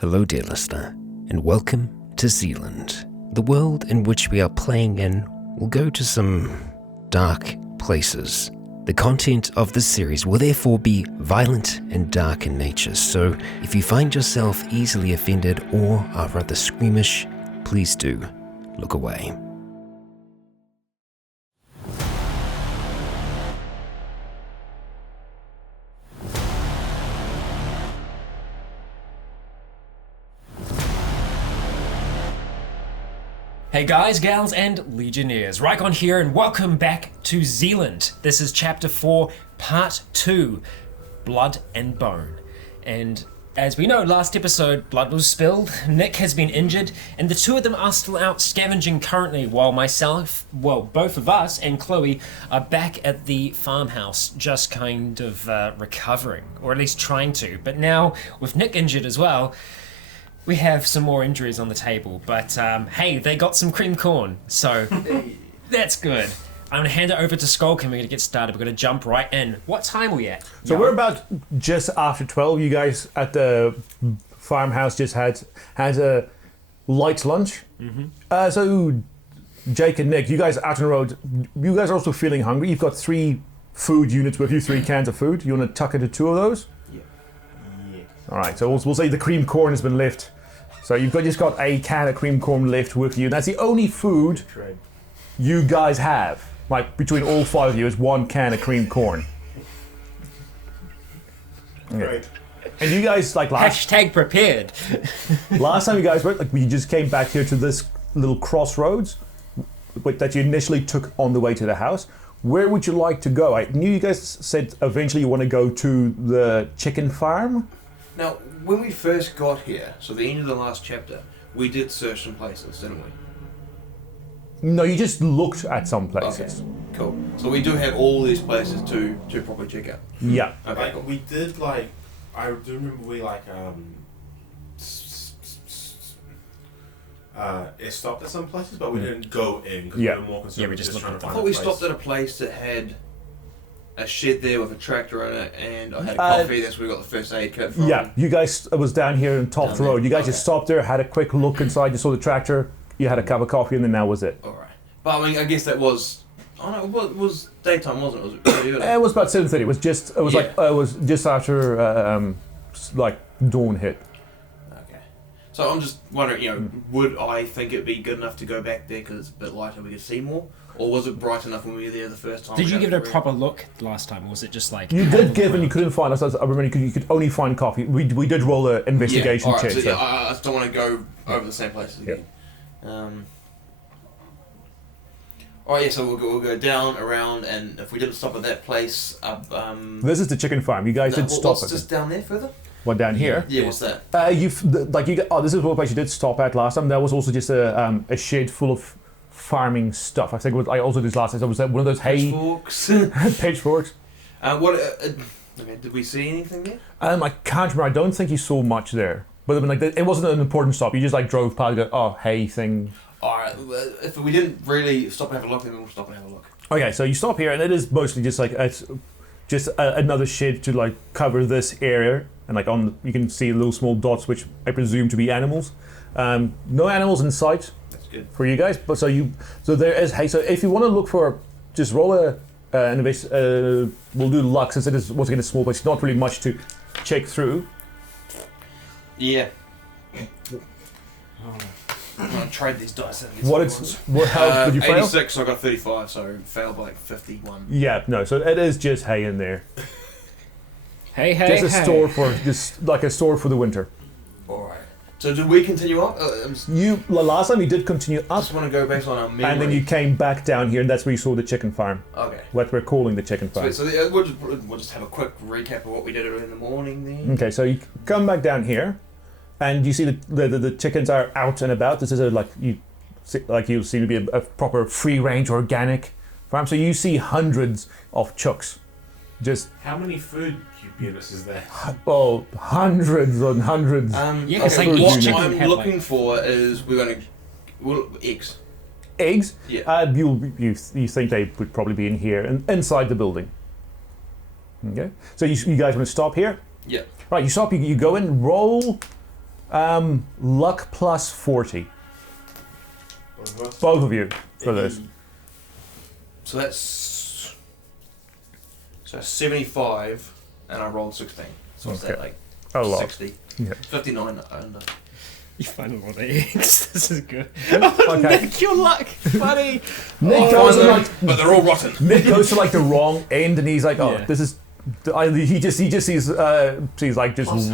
Hello, dear listener, and welcome to Zealand. The world in which we are playing in will go to some dark places. The content of this series will therefore be violent and dark in nature, so if you find yourself easily offended or are rather squeamish, please do look away. Hey guys, gals, and legionnaires, Rycon here, and welcome back to Zealand. This is Chapter 4, Part 2, Blood and Bone. And as we know, last episode, blood was spilled, Nick has been injured, and the two of them are still out scavenging currently, while both of us and Chloe are back at the farmhouse, just kind of recovering, or at least trying to. But now, with Nick injured as well, we have some more injuries on the table, but hey, they got some cream corn, so that's good. I'm gonna hand it over to Skulk and we're gonna get started. We're gonna jump right in. What time are we at? So we're about just after 12. You guys at the farmhouse just had a light lunch. Mm-hmm. So Jake and Nick, you guys out on the road, you guys are also feeling hungry. You've got 3 food units with you, 3 cans of food. You want to tuck into 2 of those? Yeah. All right, so we'll say the cream corn has been left. So you've just got a can of cream corn left with you. And that's the only food you guys have. Like, between all 5 of you is 1 can of cream corn. Great. And you guys, like Hashtag prepared. last time you guys went, like, we just came back here to this little crossroads that you initially took on the way to the house. Where would you like to go? I knew you guys said eventually you want to go to the chicken farm. Now, when we first got here, so the end of the last chapter, we did search some places, didn't we? No, you just looked at some places. Okay, cool. So we do have all these places to properly check out. Yeah. Okay, cool. We did I do remember we it stopped at some places, but we didn't go in because we were more concerned. Yeah, we just looked trying at to I find thought a we place. stopped at a place that had a shed there with a tractor in it, and I had a coffee. That's where we got the first aid kit from. Yeah, you guys was down here in Toft Down Road. there. You guys just stopped there, had a quick look inside, you saw the tractor, you had a cup of coffee, and then that was it. All right. But I mean, I guess that was. Oh no, it was daytime, wasn't it? Was it pretty early? It was about 7:30. It was just after like dawn hit. Okay. So I'm just wondering, would I think it'd be good enough to go back there because it's a bit lighter, we could see more? Or was it bright enough when we were there the first time? Did you give it a proper look last time, or was it just like... You did give and you couldn't find us. I remember you could only find coffee. We did roll an investigation check. So, I just don't want to go over the same places again. So we'll go down, around, and if we didn't stop at that place, This is the chicken farm. You guys did stop what's at just down there further? What, down here? Yeah, what's that? This is one place you did stop at last time. That was also just a shed full of farming stuff. I think I also did last time. So was that one of those hay Pitchforks. pitchforks? Did we see anything there? I can't remember. I don't think you saw much there. But I mean, it wasn't an important stop. You just drove past and go, hay thing. Alright, if we didn't really stop and have a look, then we'll stop and have a look. Okay, so you stop here, and it is mostly just another shed to cover this area, and you can see little small dots, which I presume to be animals. No animals in sight. That's good for you guys. But so there is hay. So if you want to look for, just roll we'll do luck since it is once again a small place. Not really much to check through. Yeah. I'm gonna trade these dice. How did you fail? 86, so I got 35, so failed by 51. Yeah, no. So it is just hay in there. Hey. Just a store for a store for the winter. All right. So did we continue up? Last time you did continue I up, just want to go back on our memory. and then you came back down here, and that's where you saw the chicken farm. Okay. What we're calling the chicken farm. So we'll just have a quick recap of what we did early in the morning then. Okay, so you come back down here, and you see the chickens are out and about. This is you seem to be a proper free range organic farm. So you see hundreds of chooks. Just How many food units is there? hundreds and hundreds. Yeah, of it's like food each units. chicken What I'm had, looking for is eggs. Eggs. Yeah. You think they would probably be in here inside the building. Okay. So you guys want to stop here? Yeah. Right. You stop. You go in. Roll Luck plus 40. Both of you for this. So that's 75, and I rolled 16. So what's that, Okay. like A lot. 60? Yeah. 59 under. You find a lot of eggs. This is good. Okay. Nick, your luck, buddy. Nick goes to like But they're all rotten. Nick goes to like the wrong end, and he's like, "Oh, Yeah. this is." He just sees like just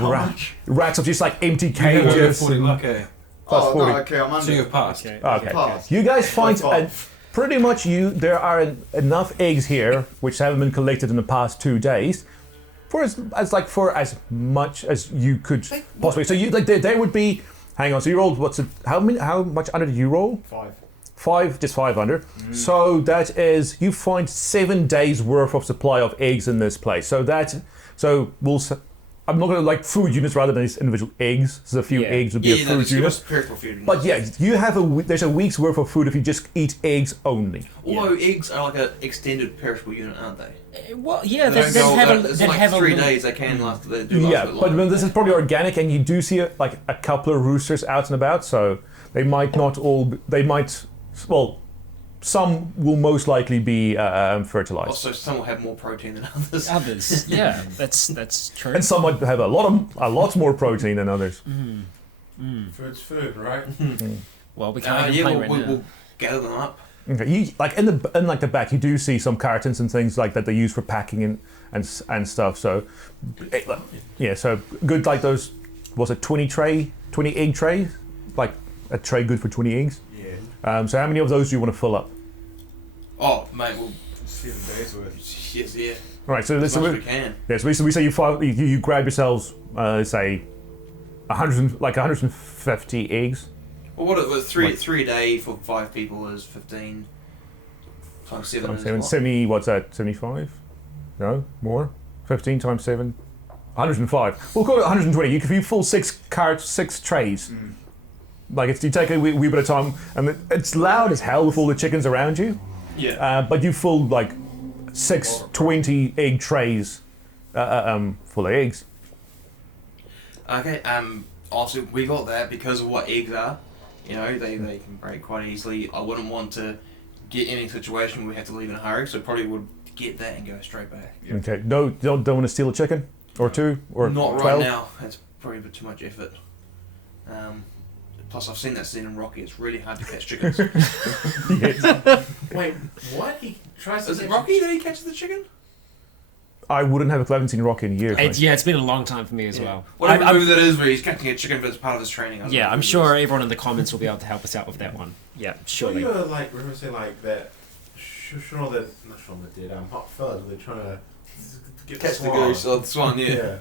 racks of just like empty cages. Okay. Plus 40. No, okay, I'm under. So you've passed. Okay. Pass. You guys find Like pretty much there are enough eggs here which haven't been collected in the past 2 days for as much as you could possibly. So you like they would be. Hang on. So you rolled how much under did you roll? 5, just 5 under. So that is you find 7 days worth of supply of eggs in this place. So I'm not going to like food units rather than these individual eggs. So a few eggs would be a food unit. Perishable food. But yeah, you have there's a week's worth of food if you just eat eggs only. Although eggs are like an extended perishable unit, aren't they? Well, yeah, They they don't go- have it's a like have 3 a days. They can last. They do last Yeah, a bit but longer. this is probably organic, and you do see like a couple of roosters out and about. So they might not all. They might. Well, some will most likely be fertilized, Also, some will have more protein than others. others. Yeah, that's true. and some might have a lot more protein than others. Food's food, right? Well, we can't Yeah, complain right now. we'll gather them up. Okay, you like in the back, you do see some cartons and things like that they use for packing and stuff. So, yeah, so good like those. Was it 20 egg tray, like a tray good for 20 eggs? Yeah. So how many of those do you want to fill up? Oh, mate, well, 7 days worth. yes, yeah. All right, so As much as we can. yeah, so we say you grab yourselves, say, 150 eggs. Well, what it was three a day for 5 people is 15 times 7 is what? 70, what's that? 75? No, more. 15 times 7, 105. We'll call it 120. If you fill 6 trays. Like you take a wee bit of time, and it's loud as hell with all the chickens around you. Yeah. But you fill like 6 20 egg trays full of eggs. Okay. Also, we got that because of what eggs are. You know, they can break quite easily. I wouldn't want to get in a situation where we have to leave in a hurry, so probably would get that and go straight back. Okay. No, don't want to steal a chicken or 2 or Not 12. right now. That's probably a bit too much effort. Plus, I've seen that scene in Rocky. It's really hard to catch chickens. Yes. Wait, what? He tries to Is it catch- Rocky that he catches the chicken? I wouldn't have. I haven't seen Rocky in years. mate. It's been a long time for me as well. Whatever I'm- movie that is where he's catching a chicken, but it's part of his training. I don't know Yeah, what I'm it sure is. everyone in the comments will be able to help us out with that one. Yeah, Well, surely. you were like referencing like that. Shaun of the not Shaun of the Dead. Hot Fuzz. They're trying to get Catch the swan. goose or the swan, yeah.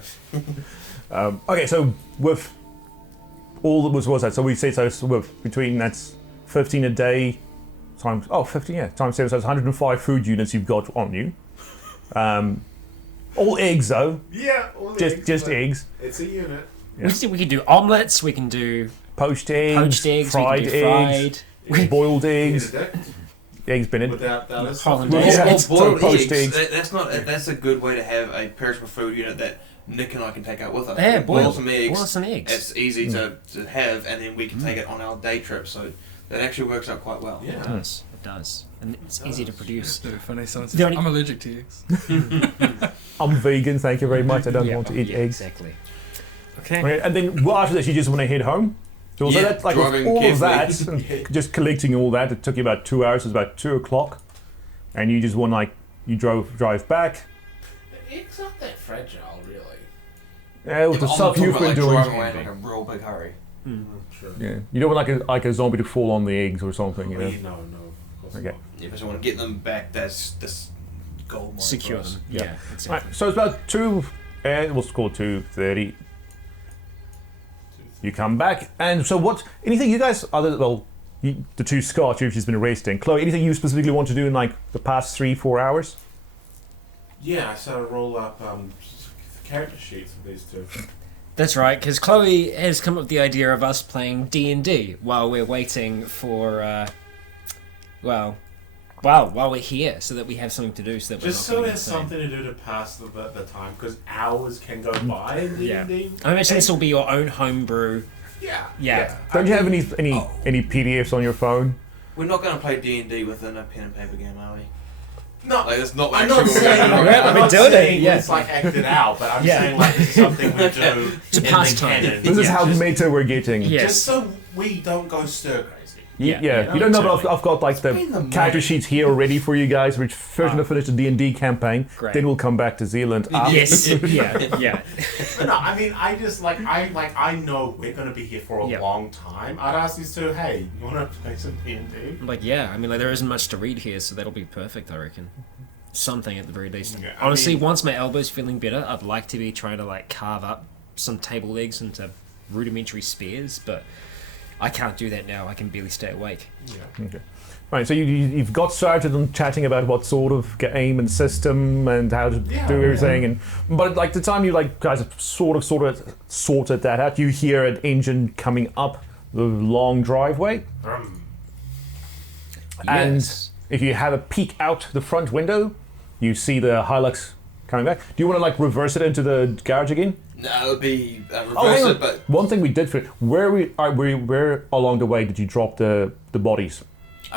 Yeah. Okay, so with all that was that? So we say so with between that's 15 a day times 15 times 7, so it's 105 food units you've got on you. All eggs though, Yeah. All the just but eggs. It's a unit. We can do omelets. We can do Poached eggs, poached eggs. fried we can do eggs, fried. boiled eggs, Interdict eggs Bennett. without that. Hollandaise. Yeah, Or it's boiled poached eggs. eggs. That's a good way to have a perishable food unit that Nick and I can take out with us. Yeah, We boil boil some eggs. some eggs. It's easy to have, and then we can take it on our day trip. So that actually works out quite well. Yeah. It does. It does. And it's easy to produce. Very funny. Someone The says, only- I'm allergic to eggs. I'm vegan, thank you very much. I don't want to eat yeah, eggs. Exactly. Okay. Okay, and then after this, you just want to head home. So Yeah, that, like with driving all of carefully. that, and just collecting all that, it took you about 2 hours. It was about 2 o'clock, and you just want you drive back. The eggs aren't that fragile, really. Yeah, with the I'm stuff talking you've about, been like, driving doing. away in like a real big hurry. Sure. Yeah, you don't want like a zombie to fall on the eggs or something. You know. No, of course Okay. not. If I want to get them back, that's gold mine Secure for us. them. Yeah. Yeah. Exactly. Right, so it's about 2. What's it called 2:30. You come back, and so what? Anything you guys the 2 Scots you've just been resting. Chloe, anything you specifically want to do in like the past 3-4 hours? Yeah, I started to roll up character sheets of these two. That's right, because Chloe has come up with the idea of us playing D&D while we're waiting for, while we're here, so that we have something to do, so that Just we're so not there's something to do to pass the time, because hours can go by in Yeah. D&D. I imagine this will be your own homebrew Yeah. Don't you have any PDFs on your phone? We're not going to play D&D within a pen and paper game, are we? No, Like, it's not I'm actually not what we're saying. gonna do. Yeah, I'm we not do it, saying yeah. it's like acted out, but I'm Yeah. saying like this is something we do To in pass the time. canon. This is Yeah. how meta we're getting. Yeah. Yes. Just so we don't go stir crazy. Yeah. You don't know, but totally. I've got like been the the character main- sheets here ready for you guys. We're first going to finish the D&D campaign. Great. Then we'll come back to Zealand. Yes. Yeah. But no, I mean, I just I know we're gonna be here for a Yeah. long time. I'd ask these two, hey, you wanna play some D&D? Like, yeah, I mean, like, there isn't much to read here, so that'll be perfect, I reckon. Something at the very least. Yeah, I Honestly, mean- once my elbow's feeling better, I'd like to be trying to, like, carve up some table legs into rudimentary spears, but I can't do that now. I can barely stay awake. Yeah. Okay. Right, so you've got started on chatting about what sort of game and system and how to Yeah, do everything, yeah. but like the time you like guys have sort of sorted that out, you hear an engine coming up the long driveway, and Yes. if you have a peek out the front window, you see the Hilux coming back. Do you want to like reverse it into the garage again? No, it would be hang reverse on. it, but One thing we did for where along the way did you drop the bodies?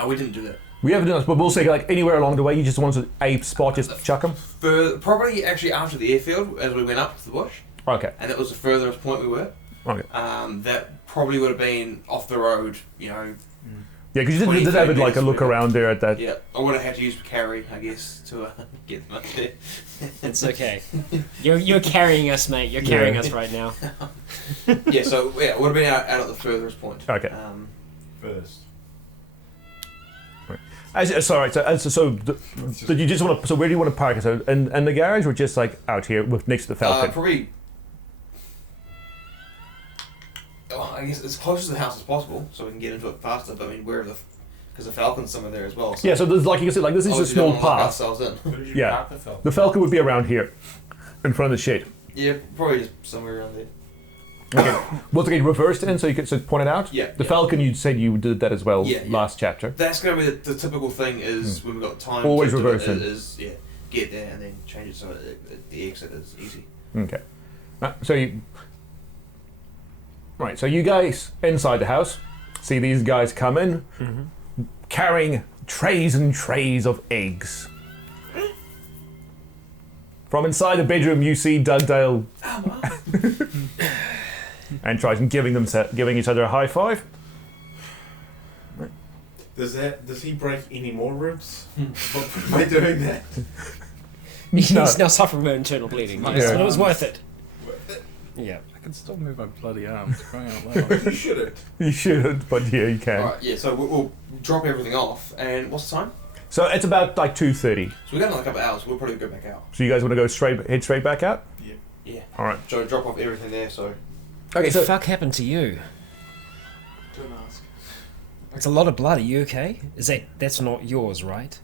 we didn't do that. We haven't done this, but we'll say like anywhere along the way, you just wanted a spot, just chuck them. Probably actually after the airfield, as we went up to the bush, Okay. and that was the furthest point we were. Okay. That probably would have been off the road, you know. Yeah, because you 20, did have it 30 like a look minutes. around there at that. Yeah, I would have had to use carry, I guess, to get them up there. It's okay. You're carrying us, mate. You're carrying us right now. Yeah, so yeah, it would have been out at the furthest point. Okay. First. Sorry. So you just want to? So where do you want to park it? So in the garage, or just like out here with next to the Falcon? Probably. Oh, I guess as close to the house as possible, so we can get into it faster. But I mean, because the Falcon's somewhere there as well. So Yeah. So there's like you can see, like this is a obviously small don't wanna lock path. ourselves in. Where did you Yeah. park the Falcon? The Falcon would be around here, in front of the shed. Yeah, probably just somewhere around there. Okay. Once again, reversed in, so you could point it out. Yeah, The yeah. Falcon, you said you did that as well Yeah, yeah. last chapter. That's going to be the typical thing is when we've got time Always to do reverse it, it. is get there and then change it so the exit is easy. Okay. So you guys inside the house see these guys come in, carrying trays and trays of eggs. From inside the bedroom, you see Dugdale and Triton giving each other a high five. Does he break any more ribs by doing that? He's No. now suffering from internal bleeding. Yes, Yeah. but it was worth it. Yeah. I can still move my bloody arms, crying out loud. You shouldn't. You shouldn't, but yeah, you can. Alright, yeah, so we'll drop everything off, and what's the time? So it's about like 2:30. So we've got another couple of hours, we'll probably go back out. So you guys want to go head straight back out? Yeah. All right. So drop off everything there, so... Okay. What the So fuck happened to you? Don't ask. It's a lot of blood. Are you okay? That's not yours, right?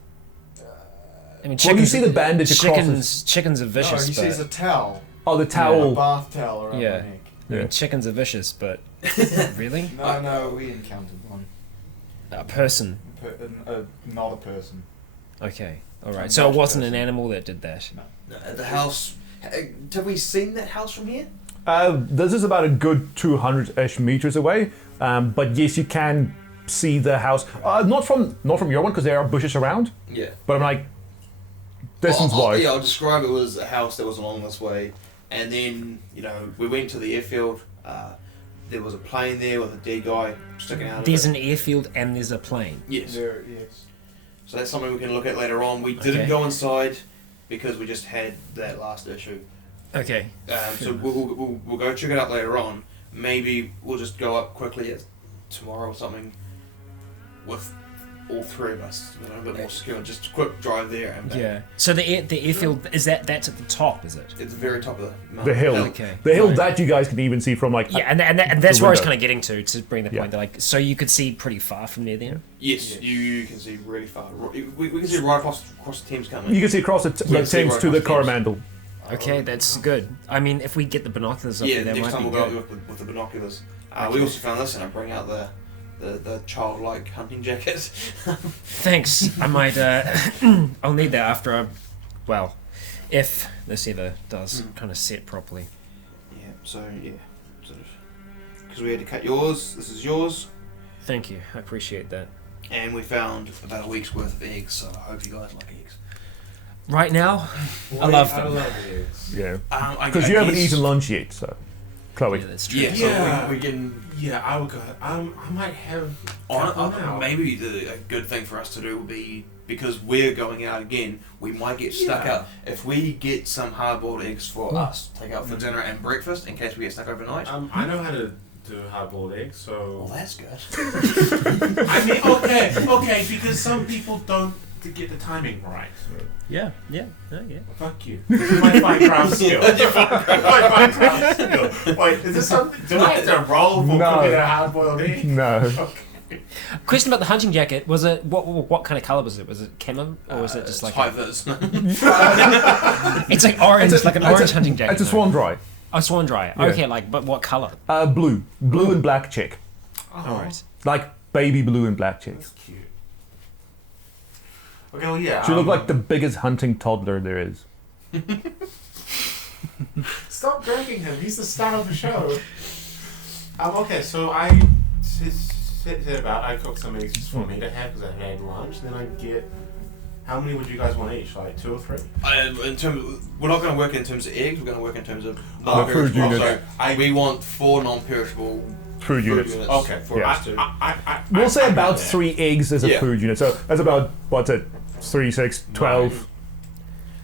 I mean, well, you see the bandage across. Chickens are vicious, he sees a but towel. Oh, the A towel. bath towel around Yeah. my neck. I Yeah. mean, chickens are vicious, but really, No, we encountered one. a person. Not a person. Okay, all A right. So it large wasn't an person. animal that did that. At the house... Have we seen that house from here? This is about a good 200-ish meters away, but yes, you can see the house. Not from your one because there are bushes around, Yeah. but I'm like distance-wise. I'll describe it as a house that was along this way, and then, we went to the airfield, there was a plane there with a dead guy sticking out of There's it. an airfield and there's a plane. Yes. Yes. So that's something we can look at later on. We didn't Okay. go inside because we just had that last issue. Okay. So we'll go check it out later on. Maybe we'll just go up quickly tomorrow or something with all three of us, a bit more secure. Just a quick drive there and back. Yeah. So the airfield that's at the top, is it? It's the very top of the The mountain. hill. Okay. The hill Right. that you guys can even see from like. Yeah, and that's where I was window. kind of getting to bring the Yeah. point. That, like, so you could see pretty far from there then. Yes, you can see really far. We can see right across the Thames coming. You can see across the Yeah, see Thames right to the across the Coromandel. Okay, that's good. I mean, if we get the binoculars up Yeah, there, that next might time be we'll good. go with the binoculars. Okay. We also found this and I bring out the childlike hunting jacket. Thanks. I might. I'll need that after if this ever does kind of set properly. Yeah, so yeah, sort of because we had to cut yours. This is yours. Thank you. I appreciate that. And we found about a week's worth of eggs, so I hope you guys like eggs. Right now, I love I them. love eggs. Yeah. I Because you haven't guess- eaten lunch yet, so. Chloe. Yeah, that's true. Yeah, Yeah. so we can. Yeah, I would go. I might have. couple now. Maybe a good thing for us to do would be, because we're going out again, we might get stuck Yeah. out. If we get some hard-boiled eggs for us, take out for dinner and breakfast in case we get stuck overnight. I know how to do hard-boiled eggs, so. Well, that's good. I mean, okay, because some people don't get the timing right. Yeah. Yeah. Fuck you. This is my Minecraft skill. My Minecraft skill. Wait, is this something? Do I have to roll for No. cooking a hard-boiled egg? No. Okay. Question about the hunting jacket. Was it what kind of color was it? Was it camo or was it just like high vis? it's like orange, like an orange hunting jacket? It's a no? swan dry. Oh, swan dry. Yeah. Okay, like but what color? Blue. Blue and black check. All right. Like baby blue and black check. That's cute. Okay, well, yeah. She looked like the biggest hunting toddler there is. Stop dragging him. He's the star of the show. Okay, so I said about I cooked some eggs just for me to have because I had lunch. Then I get. How many would you guys want each? Like 2 or 3? In terms, we're not going to work in terms of eggs. We're going to work in terms of food non-perishable. units. So we want 4 non-perishable Food units. Okay, for Yeah. us to. We'll say I'm about there. 3 eggs as a Yeah. food unit. So that's about, what's it, 3, 6, 12.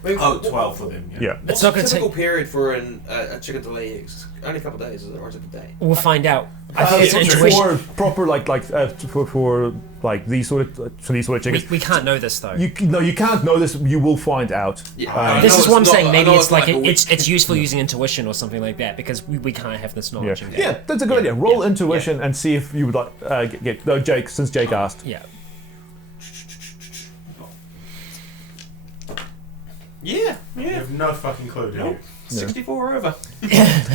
Oh, 12 for them. Yeah. What's It's not the gonna typical take- period for a chicken to lay eggs? Only a couple of days, is it, or is it a day? We'll find out. I think it's yeah, intuition. For proper, for like these sort of chickens. We can't know this though. You can't know this. You will find out. Yeah. Um, This I know is what I'm it's saying. not- I Maybe know it's like a week. it's useful using intuition or something like that because we can't have this Yeah. knowledge. in there. Yeah, that's a good idea. Roll Yeah. intuition and see if you would like get. No, Jake. Since Jake asked. Yeah. Yeah, You yeah. have no fucking clue, do you? 64 over.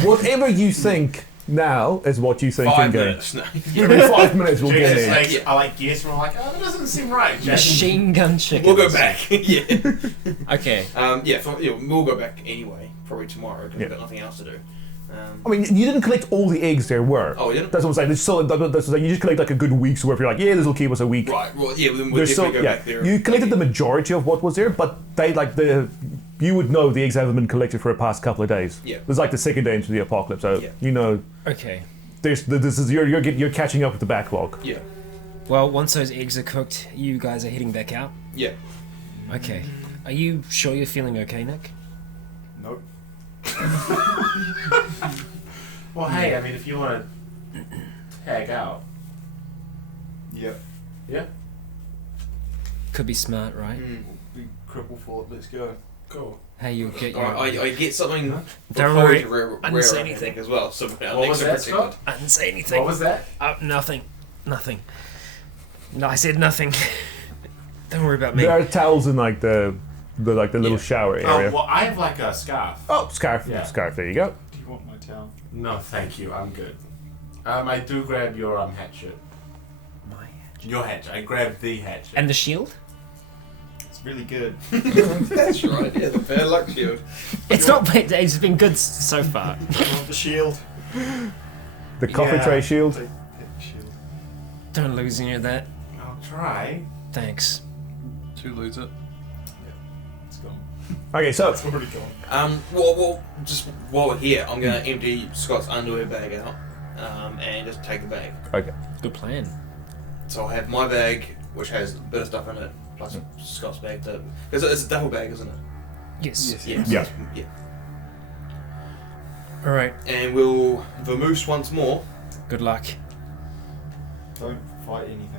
Whatever you think now is what you think 5 in game. minutes. No. Every 5 minutes we'll get It's in. like, I like guess, and we're like, oh, that doesn't seem right, Jack. Machine gun chicken. We'll go back. Yeah. Okay. We'll go back anyway. Probably tomorrow because Yeah. we've got nothing else to do. I mean, you didn't collect all the eggs there were. Oh, we didn't? That's what I'm saying. There's still, that's like, you just collect like a good week's worth. You're like, yeah, this will keep us a week. Right. Well, yeah. Then we'll There's definitely still, go yeah. back there. You collected the majority of what was there, but you would know the eggs haven't been collected for the past couple of days. Yeah. It was like the second day into the apocalypse, so Yeah. you know Okay. you're catching up with the backlog. Yeah. Well, once those eggs are cooked, you guys are heading back out. Yeah. Okay. Are you sure you're feeling okay, Nick? Nope. Well, hey, I mean, if you want to tag out, Yep. yeah, Could be smart, right? We cripple for it. Let's go. cool. Hey, you'll get your. Alright, I get something. Don't for worry, to rear, I didn't rear say I anything. think, as well. So our What necks was are that, protected. Scott? I didn't say anything. What was that? Nothing. Nothing. No, I said nothing. Don't worry about me. There are towels in like the little Yeah. shower Oh, area. well, I have like a scarf. Oh, scarf, Yeah. scarf. There you go. Do you want my towel? No, thank you. I'm good. I do grab your hatchet. My hatchet. Your hatchet. I grabbed the hatchet. And the shield? It's really good. That's right. Yeah, the bad luck shield. It's not bad. It's been good so far. You want the shield? The coffee Yeah. tray shield. Take the shield. Don't lose any of that. I'll try. Thanks. 2 lose it. It's gone. Okay, so It's already gone. Well, just while we're here, I'm gonna empty Scott's underwear bag out, and just take the bag. okay. Good plan. So I'll have my bag, which has a bit of stuff in it, plus Scott's bag. It's a duffel bag, isn't it? Yes. Yes. Yeah. Yeah. All right. And we'll vamoose once more. Good luck. Don't fight anything.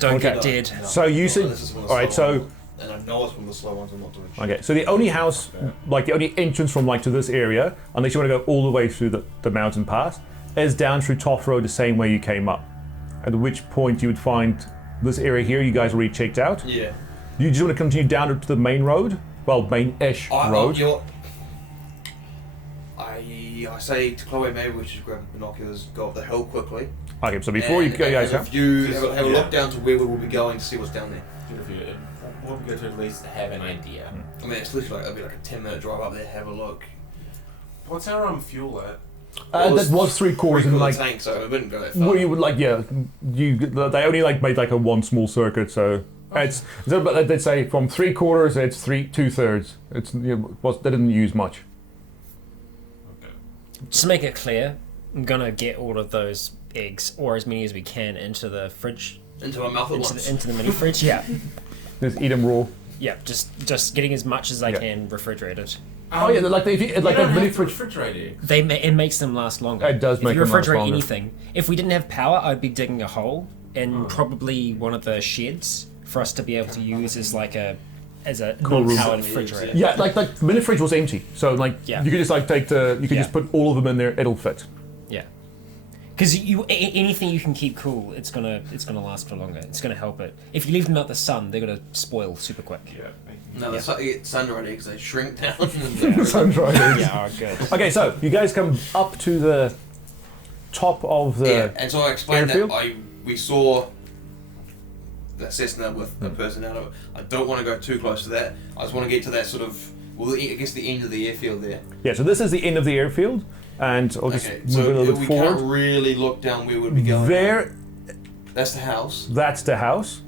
Don't Okay. get dead. No, So you no, said- this is one of the alright, slow so- ones. And I know it's one of the slow ones. I'm not doing. Okay, so the only house, like the only entrance from like to this area, unless you want to go all the way through the mountain pass, is down through Toff Road the same way you came up. At which point you would find this area here. You guys already checked out. Yeah. You just want to continue down to the main road, well, main-ish road. I say to Chloe, maybe we should grab the binoculars, go up the hill quickly. Okay, so before you go, guys, have a view, have a Yeah. look down to where we will be going to see what's down there. Good of you. It would be good to at least have an idea. I mean, it's literally it'll be like a 10-minute drive up there, have a look. What's our fuel at? That was 3/4 and like tank, so it wouldn't go that far. where you would like they only like made like a one small circuit, so but they'd say from 3/4 it's 2/3. It's they didn't use much. Just to make it clear, I'm gonna get all of those eggs, or as many as we can, into the fridge. Into my mouth at once. Into the mini fridge, yeah. Just eat them raw. Yeah, just getting as much as I can refrigerated. Oh yeah, like if you like don't the mini have to fridge. refrigerate eggs. It makes them last longer. It does make If you them last refrigerate longer. anything, if we didn't have power, I'd be digging a hole in probably one of the sheds for us to be able to use as a Cool room. non-powered refrigerator. Yeah, like the mini fridge was empty, so like Yeah. you could just like just put all of them in there. It'll fit. Yeah, because anything you can keep cool, it's gonna last for longer. It's gonna help it. If you leave them out the sun, they're gonna spoil super quick. Yeah. No, the sun-dried eggs, they shrink down. Sun-dried eggs. Yeah, oh, good. Okay, so you guys come up to the top of the. Yeah, and so I explained airfield? that we saw the Cessna with the person out of it. I don't want to go too close to that. I just want to get to that sort of, I guess the end of the airfield there. Yeah, so this is the end of the airfield, and I'll just Okay, move so it a little bit we forward. can't really look down where we'd be going. There, That's the house. that's the house,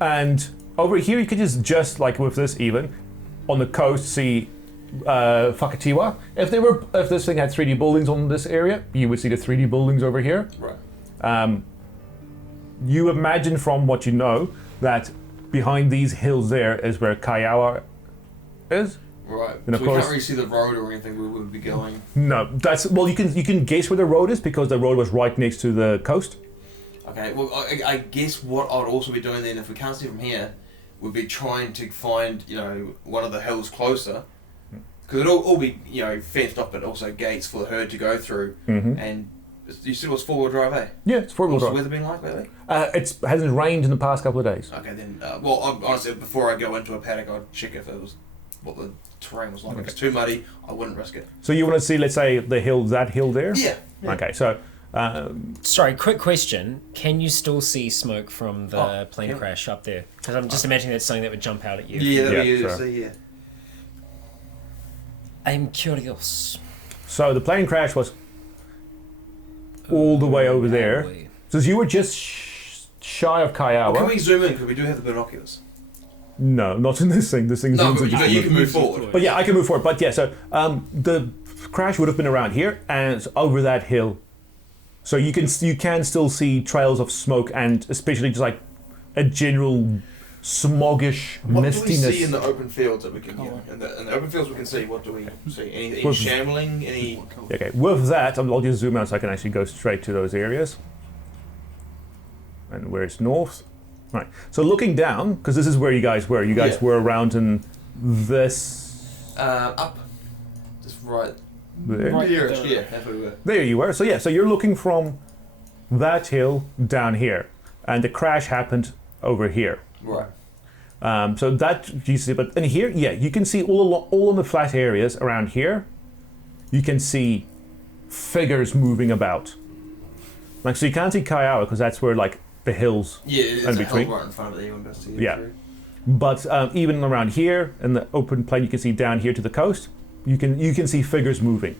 and over here you could just like with this even on the coast see Whakatiwa. If this thing had 3D buildings on this area, you would see the 3D buildings over here. Right. You imagine from what you know that behind these hills there is where Kaiawa is. Right. And So of we course- can't really see the road or anything where we would be going. No, that's well. You can guess where the road is because the road was right next to the coast. Okay, well, I guess what I'd also be doing then, if we can't see from here, would be trying to find, one of the hills closer. Because it'll all be, fenced off, but also gates for the herd to go through. Mm-hmm. And you said it was four-wheel drive, eh? Yeah, it's four-wheel What's the drive. weather been like lately? It hasn't rained in the past couple of days. Okay, then, honestly, before I go into a paddock, I'd check if it was what the terrain was like. If it's too muddy, I wouldn't risk it. So you want to see, let's say, that hill there? Yeah. Okay, so Sorry, quick question. Can you still see smoke from the plane yeah. crash up there? Because I'm just imagining that's something that would jump out at you. Yeah, that'd be Yeah, easy to sure. see, yeah. I'm curious. so the plane crash was all the way over there. Holy. So you were just shy of Kaiawa. Can we zoom in, because we do have the binoculars? No, not in this thing. This thing No, zooms but into you can move forward. But yeah, I can move forward. But yeah, so the crash would have been around here and it's over that hill. So you can still see trails of smoke and especially just like a general smoggish What mistiness. do we see in the open fields that we can, in the open fields we can see, what do we see? Any Well, shambling, any... Okay, with that, I'll just zoom out so I can actually go straight to those areas. And where it's north. Right, so looking down, because this is where you guys were. You guys Yeah. were around in this... up. Just right there. Right there, there. yeah, that's where we were. There you were. So yeah, so you're looking from that hill down here. And the crash happened over here. Right. So that you see, but in here, yeah, you can see all in the flat areas around here. You can see figures moving about. Like, so you can't see Kaiawa because that's where like the hills. Yeah, it's And a between. hill right in front of it, you best see it Yeah. through. But even around here in the open plain, you can see down here to the coast. You can see figures moving.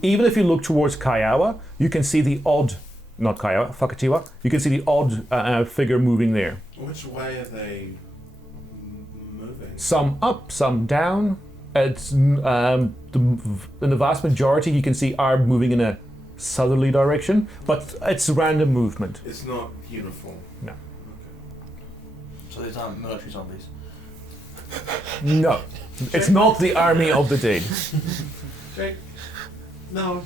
Even if you look towards Kaiawa, you can see the odd, not Kaiawa, Whakatiwa. You can see the odd figure moving there. Which way are they moving? Some up, some down. It's in the vast majority you can see are moving in a southerly direction, but it's random movement. It's not uniform. No. So these aren't military zombies. No, it's not the army of the dead. Jake? No.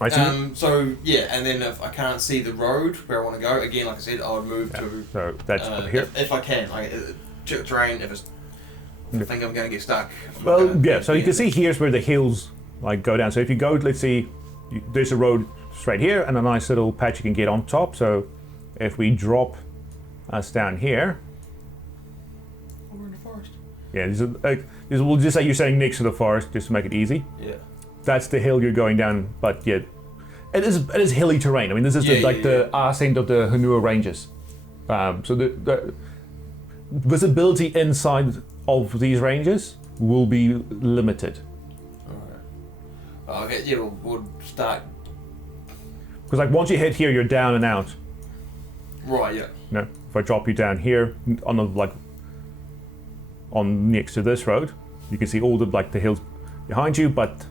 Right, so, So, yeah, and then if I can't see the road where I want to go, again, like I said, I would move to... so that's up here. If I can. Like, check the terrain, if I think I'm going to get stuck. I'm not Well, gonna- yeah. So you can see here's where the hills like go down. So if you go, let's see, there's a road straight here and a nice little patch you can get on top. So if we drop us down here, Oh, we're in the forest. yeah, we'll just say you're saying next to the forest just to make it easy. Yeah. That's the hill you're going down, but yeah, it is hilly terrain. I mean, this is the arse end of the Hanua Ranges. So the visibility inside of these ranges will be limited. Oh, okay, yeah, we'll start. Because like once you hit here, you're down and out. Right, yeah. You know, if I drop you down here on the on next to this road, you can see all the the hills behind you, but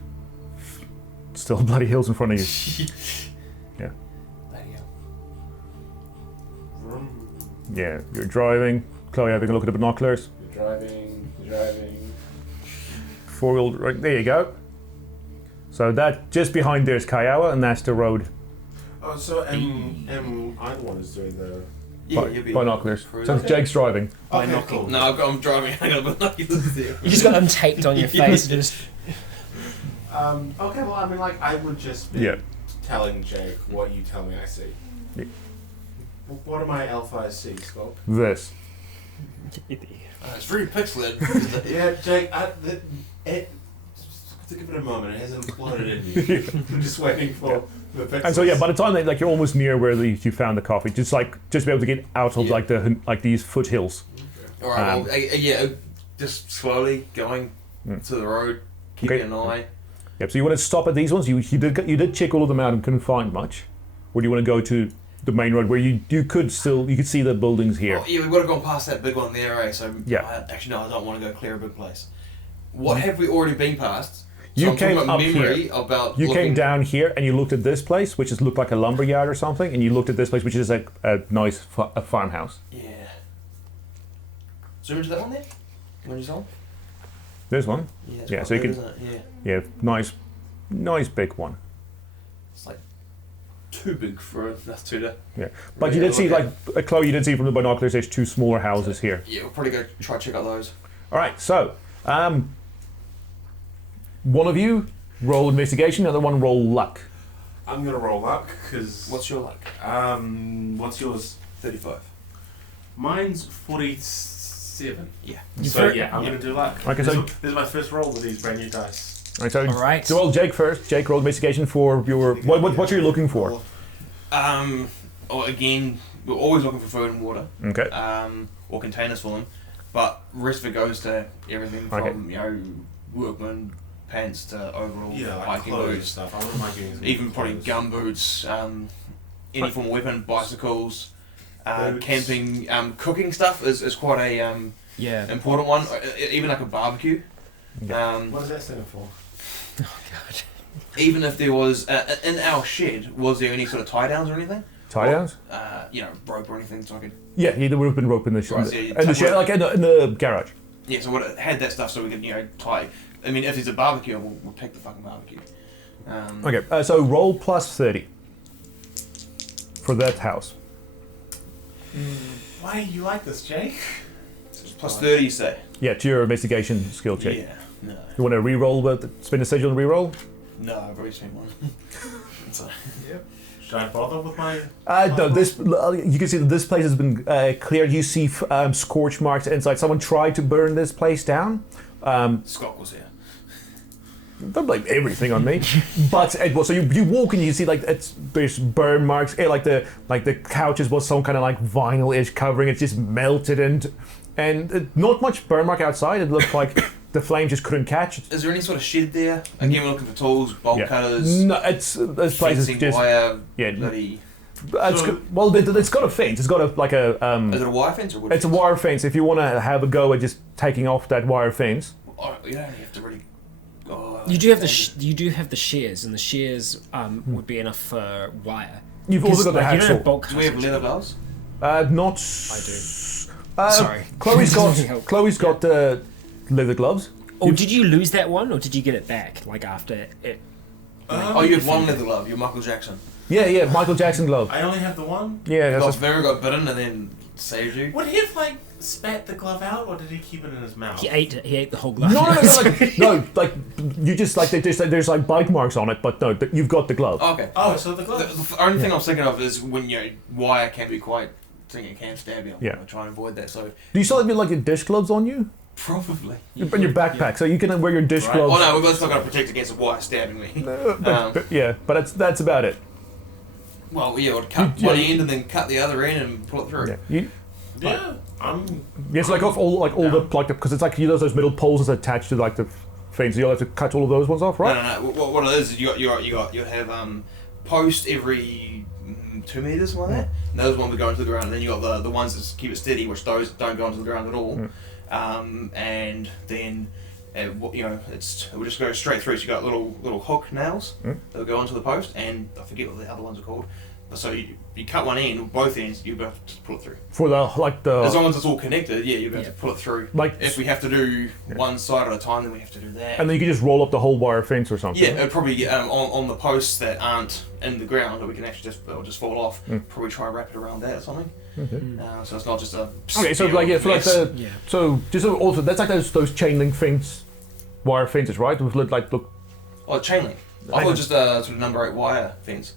still bloody hills in front of you. Yeah. There you go. Vroom. Yeah, you're driving. Chloe having a look at the binoculars. You're driving. Four-wheel, right, there you go. So that, just behind there's Kiowa, and that's the road. Oh, so am I the one who's doing the... Yeah, you'll be binoculars. cruising. So Jake's driving. Okay, cool. No, I'm driving. I got binoculars there. You just got them taped on your face. And just Okay, well, I mean, like, I would just be Yeah. telling Jake what you tell me I see. Yeah. What do my alpha eyes see, Scott? This. It's very pixelated. Yeah, Jake, to give it a moment, it hasn't flooded in you. I'm just waiting for the pixels. And so yeah, by the time that you're almost near where you found the coffee, just be able to get out of Yeah. these foothills. All right, well, yeah, just slowly going to the road, keeping Okay. an eye. Yep. So you want to stop at these ones? You did check all of them out and couldn't find much. Or do you want to go to the main road where you could see the buildings here? Oh, yeah, we've got to go past that big one there, eh? So Yeah. Actually, no, I don't want to go clear a big place. What have we already been past? You So I'm talking came about up memory here. about You looking, came down here and you looked at this place, which looked like a lumberyard or something, and you looked at this place, which is a nice a farmhouse. Yeah. Zoom into that one there. When you saw? This one, Yeah. it's Yeah, quite so you big, can- isn't it? Yeah. yeah, nice big one. It's like too big for us two to. Yeah, but you Yeah, did see okay. Chloe. You did see from the binoculars. There's two smaller houses here. Yeah, we'll probably go try check out those. All right, so one of you roll investigation, the other one roll luck. I'm gonna roll luck, because... What's your luck? What's yours? 35. Mine's 47. Yeah. So yeah, I'm gonna do luck. Okay, this, so- this is my first roll with these brand new dice. All right, so All right. So roll Jake first. Jake, roll investigation for your what are you looking for? Or again, we're always looking for food and water. Okay. Or containers for them. But rest of it goes to everything Okay. from, workman pants to overall Yeah, like hiking clothes and boots. stuff. I wouldn't mind getting some Even probably clothes. gum boots, any form of weapon, bicycles, Boots. camping, cooking stuff is quite a yeah. important one. Even like a barbecue. What does that stand for? Oh god. Even if there was in our shed, was there any sort of tie downs or anything? Tie downs? Rope or anything, so I could. Yeah, there would have been rope in the Right, so you in the tie- shed, like in the garage. Yeah, so what had that stuff so we could tie. I mean, if there's a barbecue, we'll take the fucking barbecue. Okay, so roll plus 30 for that house. Why you like this, Jake? Plus 30, you say? Yeah, to your investigation skill check. Yeah. No. You want to re-roll spin a sigil and re-roll? No, I've already seen one. So, Should I bother with my... No, you can see that this place has been cleared. You see scorch marks inside. Someone tried to burn this place down. Scott was here. Don't blame everything on me. But so you walk and you see there's burn marks. Like the couches was some kind of vinyl-ish covering. It's just melted and not much burn mark outside. It looked like the flame just couldn't catch it. Is there any sort of shed there? Again, we're looking for tools, bolt cutters, No, this place is fencing just wire, yeah. bloody... It's got a fence. It's got a Is it a wire fence or wood It's a fence? wire fence. If you want to have a go at just taking off that wire fence. Oh, you don't have to really... You do have the shears, and the shears would be enough for wire. You've also got the you don't have hacksaw. bulk Do we have cutters. leather gloves? Not. I do. Uh, Sorry. Chloe's Doesn't help. Chloe's got the leather gloves. Or did you lose that one, or did you get it back after it? Oh, you have one leather glove. You're Michael Jackson. Yeah, Michael Jackson glove. I only have the one? Yeah, Got that's very got bitten and then saved you. Would he have, spat the glove out, or did he keep it in his mouth? He ate the whole glove. no, you just there's bite marks on it, but no, you've got the glove. Oh, okay. Oh, so the The, glove... the only thing I was thinking of is when wire can be quite... it can stab you. Yeah. I try and avoid that, so... Do you still have your dish gloves on you? Probably. In your backpack, so you can wear your dish Right. gloves. Oh no, we've still got to protect against a wire stabbing me. But that's about it. Well, yeah, I'd cut one end and then cut the other end and pull it through. Yeah. Yeah, I'm... Yes, off all the because it's those middle poles that's attached to the fence. You'll have to cut all of those ones off, right? No. What it is you have post every 2 meters, something like that. And those ones would go into the ground, and then you got the ones that keep it steady, which those don't go into the ground at all. And then it will just go straight through. So you got little hook nails that will go onto the post, and I forget what the other ones are called. So you cut one end, both ends, you have to pull it through. For the as long as it's all connected, you have to pull it through. Like if we have to do one side at a time, then we have to do that. And then you can just roll up the whole wire fence or something. Yeah, it'd probably on the posts that aren't in the ground, that we can actually it'll just fall off. Probably try and wrap it around that or something. Okay. So it's not just a. Okay, so so just also that's like those chain link fence, wire fences, right? With look. Oh, chain link. I thought it was just a sort of number 8 wire fence.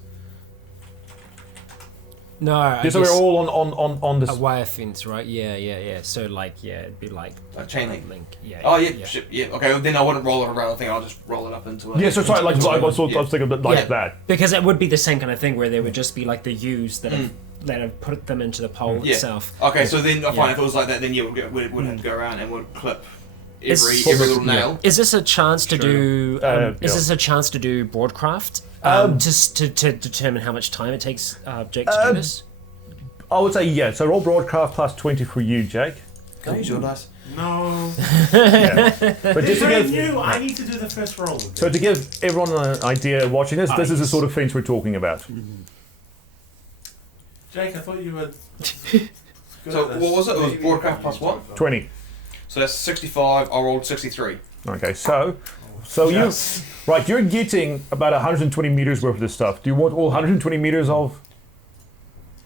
No, I so we're all on this. A wire fence, right? Yeah. So it'd be like chain link. Yeah. Oh yeah. Okay, well, then I wouldn't roll it around. I think I'll just roll it up into a. Yeah, so sorry, I was thinking a bit like that. Because it would be the same kind of thing where there would just be like the U's that have put them into the pole itself. Okay, so then fine. If it was like that, then we'd have to go around and we'd clip every little nail. Is this a chance to do? Is this a chance to do broadcraft? Just to determine how much time it takes Jake to do this? I would say yeah. So roll broadcraft plus 20 for you, Jake. Can I use your dice? No. But just to give, I need to do the first roll. So to give everyone an idea watching this, this is the sort of fence we're talking about. Jake, I thought you were. So what was it? It was broadcraft plus what? 20. So that's 65. I rolled 63. Okay, so you're getting about 120 meters worth of this stuff. Do you want all 120 meters of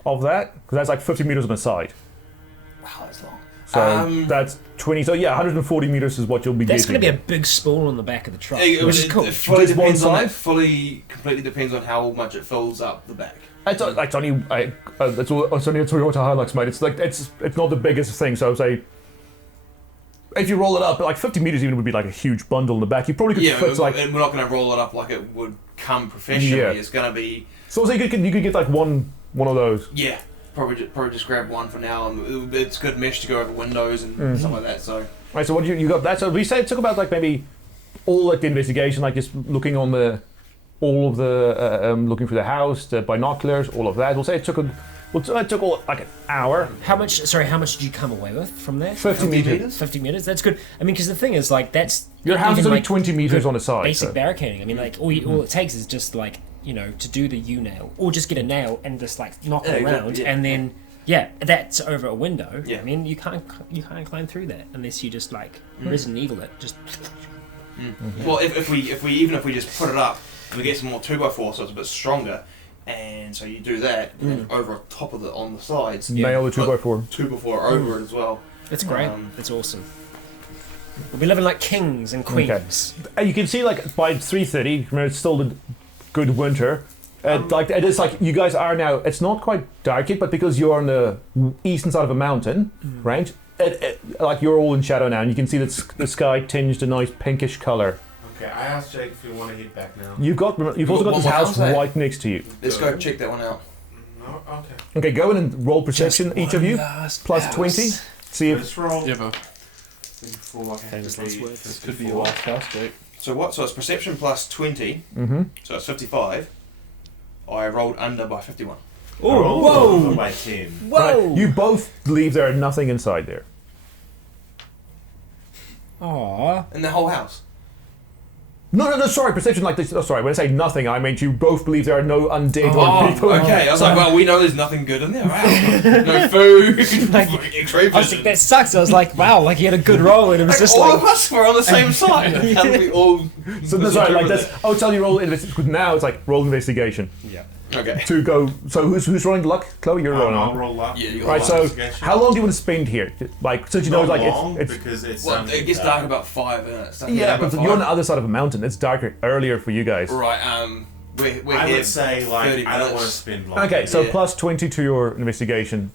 that? Because that's like 50 meters on the side. Wow, that's long. So that's 20. So yeah, 140 meters is what you'll be That's getting. going to be a big spool on the back of the truck, Which is cool. It fully Just depends one on side? that. Completely depends on how much it fills up the back. It's only it's only a Toyota Hilux, mate. It's like it's not the biggest thing. So I would say if you roll it up, like 50 meters even would be like a huge bundle in the back. You probably could fit like. And we're not going to roll it up like it would come professionally. Yeah. It's going to be. So you could get like one of those. Yeah, probably just grab one for now, and it's good mesh to go over windows and stuff like that. So. Right. So what you got that? So we say it took about like maybe all like the investigation, like just looking on looking for the house, the binoculars, all of that. We'll say it took like an hour. How much did you come away with from that? 50 meters. 50 meters. That's good. I mean, because the thing is, like, that's Your house is even, only like, 20 meters on the side. basic So. barricading. I mean, like, all it takes is just like to do the U nail, or just get a nail and just like knock it around, and then that's over a window. Yeah. I mean, you can't climb through that unless you just like Resident Evil it. Just Well, if we just put it up, we get some more 2x4, so it's a bit stronger. And so you do that, and then over top of on the sides, Nail the 2x4. 2x4 over it as well. That's great. That's awesome. We'll be living like kings and queens. And you can see like by 3:30, remember it's still the good winter. Like it is like you guys are now. It's not quite dark yet, but because you're on the eastern side of a mountain, right? Like you're all in shadow now, and you can see that the sky tinged a nice pinkish color. Okay, I asked Jake if you want to head back now. You've also got this house right next to you. Let's go check that one out. No, okay. Okay, go in and roll perception, each of you, plus 20. See if Let's roll. Yeah, but Before I have Famous to last be words. this could be your last house, Jake. So what? So it's perception plus 20. Mm-hmm. So it's 55. I rolled under by 51. Whoa! By 10. Whoa! Right, you both believe there are nothing inside there. Aww. In the whole house. No, sorry, perception like this. Oh, sorry, when I say nothing, I meant you both believe there are no undead or people. Okay. I was like, well, we know there's nothing good in there. Wow. No food. X-ray I was like, that sucks. I was like, wow, like he had a good roll, and it was just all like. of us were on the same side. How did we all? So no, sorry, like this. I'll tell you roll investigation. Now it's like roll investigation. Yeah. Okay. To go. So who's rolling luck? Chloe, you're rolling. I'll roll up. Yeah, you Right. got So investigation. how long do you want to spend here? Like since you know, Not like long, it's because it's Well, it gets dark about 5 minutes. yeah, but you're on the other side of a mountain. It's darker earlier for you guys. Right. We're I here would say 30 like I don't minutes. want to spend long. Okay, so Yeah. plus 20 to your investigation.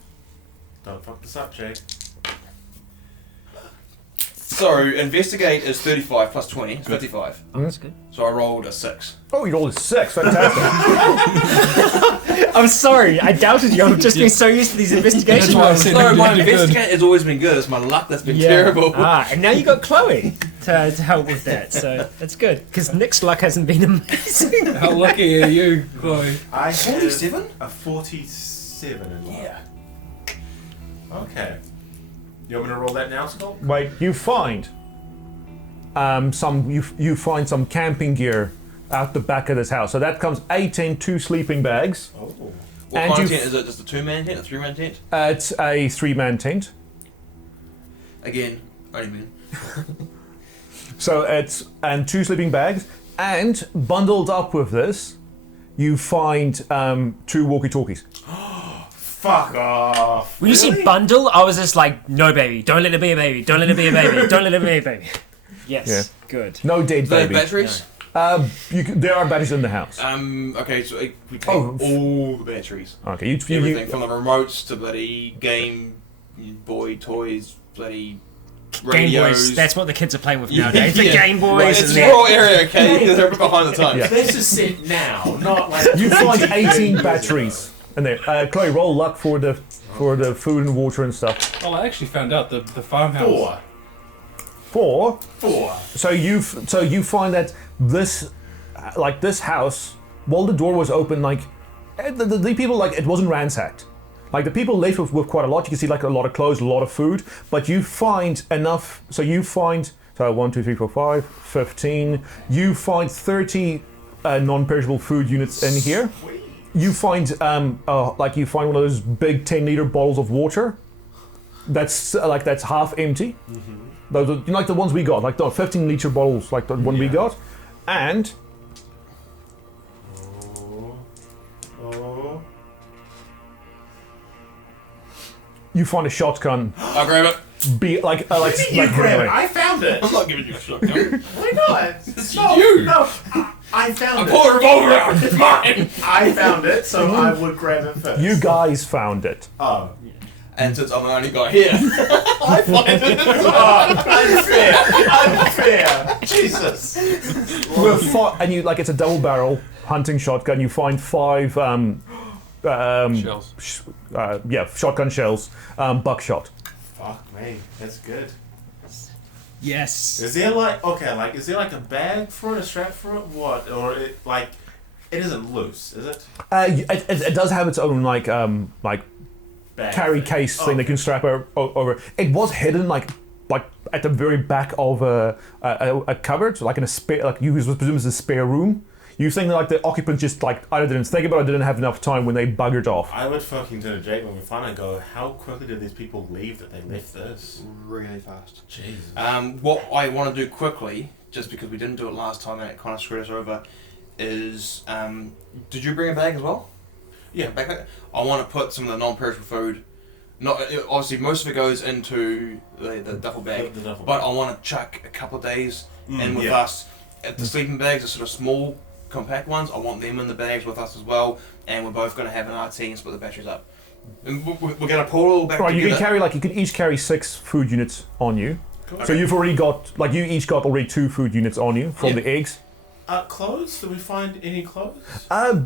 Don't fuck this up, Jake. So investigate is 35 plus 20, it's 55. Oh, that's good. So I rolled a 6. Oh, you rolled a 6. Fantastic. I'm sorry, I doubted you. I've just been so used to these investigation That's why I rolls. said No, you my did good. investigate has always been good. It's my luck that's been terrible. And now you got Chloe. to help with that. So it's good because Nick's luck hasn't been amazing. How lucky are you, Chloe? I have 47? a 47 in luck. Yeah. Okay. You want me to roll that now, Skull? Wait, you find you find some camping gear out the back of this house. So that comes 18 2 sleeping bags. Oh. What And kind of you- tent is it? Just a 2-man tent? A 3-man tent? It's a 3-man tent. Again, only men. So it's and 2 sleeping bags, and bundled up with this, you find 2 walkie-talkies. Fuck off. When you Really? see bundle, I was just like, no baby, don't let it be a baby, don't let it be a baby, don't let it be a baby. Yes, Yeah. good. No dead They have baby. batteries? There are batteries in the house. Okay, so we take Oh. all the batteries. Okay, you Everything from the remotes to bloody Game Boy toys, bloody Game radios. Boys, that's what the kids are playing with nowadays. The Yeah. Game Boys Right, and it's a the... rural area, okay? They're a bit behind the times. Yeah. This is set now, not like. You find 20 18 years batteries in there. Chloe, roll luck for the food and water and stuff. Well, I actually found out the farmhouse. ago. 4. 4. So you find that this house, while the door was open, like the people, like, it wasn't ransacked. Like, the people left with quite a lot. You can see like a lot of clothes, a lot of food, but you find enough. So you find 1, 2, 3, 4, 5, 15. You find 30 non-perishable food units in here. You find you find one of those big 10-liter bottles of water. That's half empty. Those are, like the ones we got, like the 15-liter bottles, like the one we got, and Oh. you find a shotgun. I'll grab it. You What do you mean you grab it? I found it. I'm not giving you a shotgun. Why not? No, you. No, I found I'm it. pulling a revolver out. It's mine. I found it, so I would grab it first. You guys found it. Oh. And since I'm the only guy here, I find it. Unfair. Jesus. And you, like, it's a double barrel hunting shotgun. You find 5 Shells. shotgun shells, buckshot. Fuck me, that's good. Yes. Is there like is there like a bag for it, a strap for it, what? Or it isn't loose, is it? It does have its own like Bag carry thing. case thing they Okay. can strap over. It was hidden like at the very back of a cupboard, like in a spare, like you was presumed as a spare room. You think that like the occupants just like either didn't think about it or didn't have enough time when they buggered off. I would fucking turn to Jake when we finally go, how quickly did these people leave that they left this? Really fast. Jesus. What I want to do quickly, just because we didn't do it last time and it kind of screwed us over, is did you bring a bag as well? Yeah. Backpack. I want to put some of the non-perishable food. Not obviously most of it goes into the duffel bag, The duffel but bag. I want to chuck a couple of days in with yeah. us. If the sleeping bags are sort of small, compact ones, I want them in the bags with us as well, and we're both going to have an RT and split the batteries up. And we're going to pull it all back Right, you together. can each carry 6 food units on you. Cool. So you've already got you each got already 2 food units on you from Yeah. the eggs. Clothes? Did we find any clothes?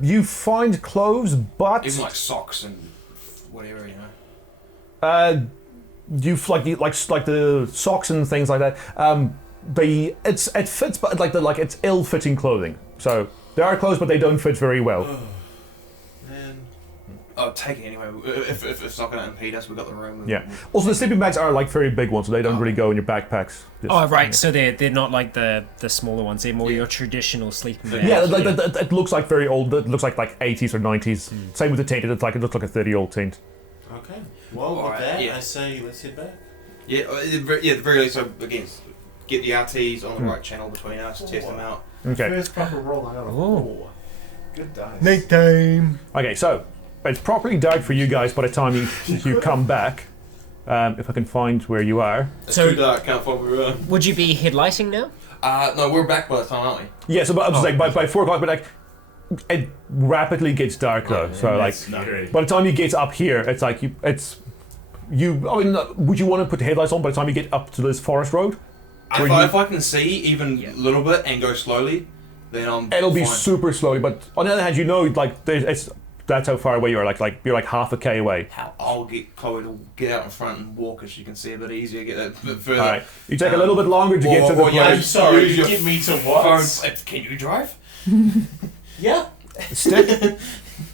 You find clothes, but Even like socks and whatever, you know. you like the socks and things like that. It fits, but it's ill-fitting clothing. So there are clothes, but they don't fit very well. Man. Oh, take it anyway. If it's not going to impede us, we've got the room. Yeah. Also, the sleeping bags are like very big ones, so they don't really go in your backpacks. Just- Oh, right, so they're not like the smaller ones, they're more your traditional sleeping bags. Yeah, it looks like very old. It looks like 80s or 90s. Same with the tent. It looks like a 30-year-old tent. Okay. Well, with Alright, that, yeah. I say let's head back. Yeah, at the very least, so again, get the RTs on the right channel between us, test them out. Okay. First proper roll, I got a Oh. 4. Good dice. time. Okay, so it's properly dark for you guys by the time you come back. If I can find where you are. It's So- too dark, can't find where we are. Would you be headlighting now? No, we're back by the time, aren't we? Yeah, so I'm just like by 4 o'clock, but like it rapidly gets dark though. So like That's not great. by the time you get up here, it's like you. I mean, would you want to put headlights on by the time you get up to this forest road? If I can see even a little bit and go slowly, then I'm It'll be fine. super slowly, but on the other hand, like the that's how far away you are. Like you're like half a k away. I'll get Chloe to get out in front and walk, as she can see a bit easier, get a bit further. All right. You take a little bit longer to get to the or, yeah, I'm place. sorry, use you your get me to what? phone. Can you drive? Yeah. Stick.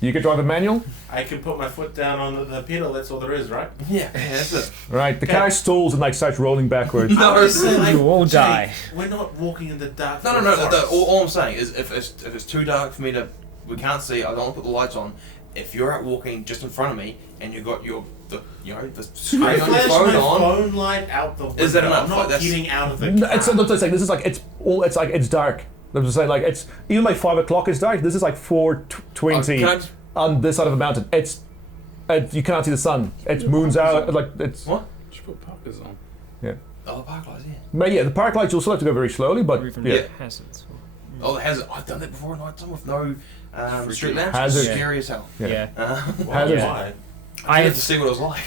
You can drive a manual. I can put my foot down on the pedal, that's all there is, right? Yeah, that's it. Right. The car stalls and like starts rolling backwards. No, You all die. We're not walking in the dark. No. All I'm saying is, if it's too dark for me to, we can't see. I don't want to put the lights on. If you're out walking just in front of me and you got the screen I on your flash phone my on, phone light out the window. Is that enough? I'm not Like, that's- getting out of the No, car. it's not saying. This is like it's dark. I'm just saying like it's even like 5 o'clock is dark. This is like 4:20 can I just- on this side of a mountain. You can't see the sun. It moons out like it's. What? Just put parkers on. Oh, the park lights, yeah. But yeah, the park lights you'll still have to go very slowly. But Or even yeah, hazards. Oh, it has. I've done that before at night time with no street lamps. Hazard. It's scary as hell. Yeah. hazards. Why? I I had to see what it was like.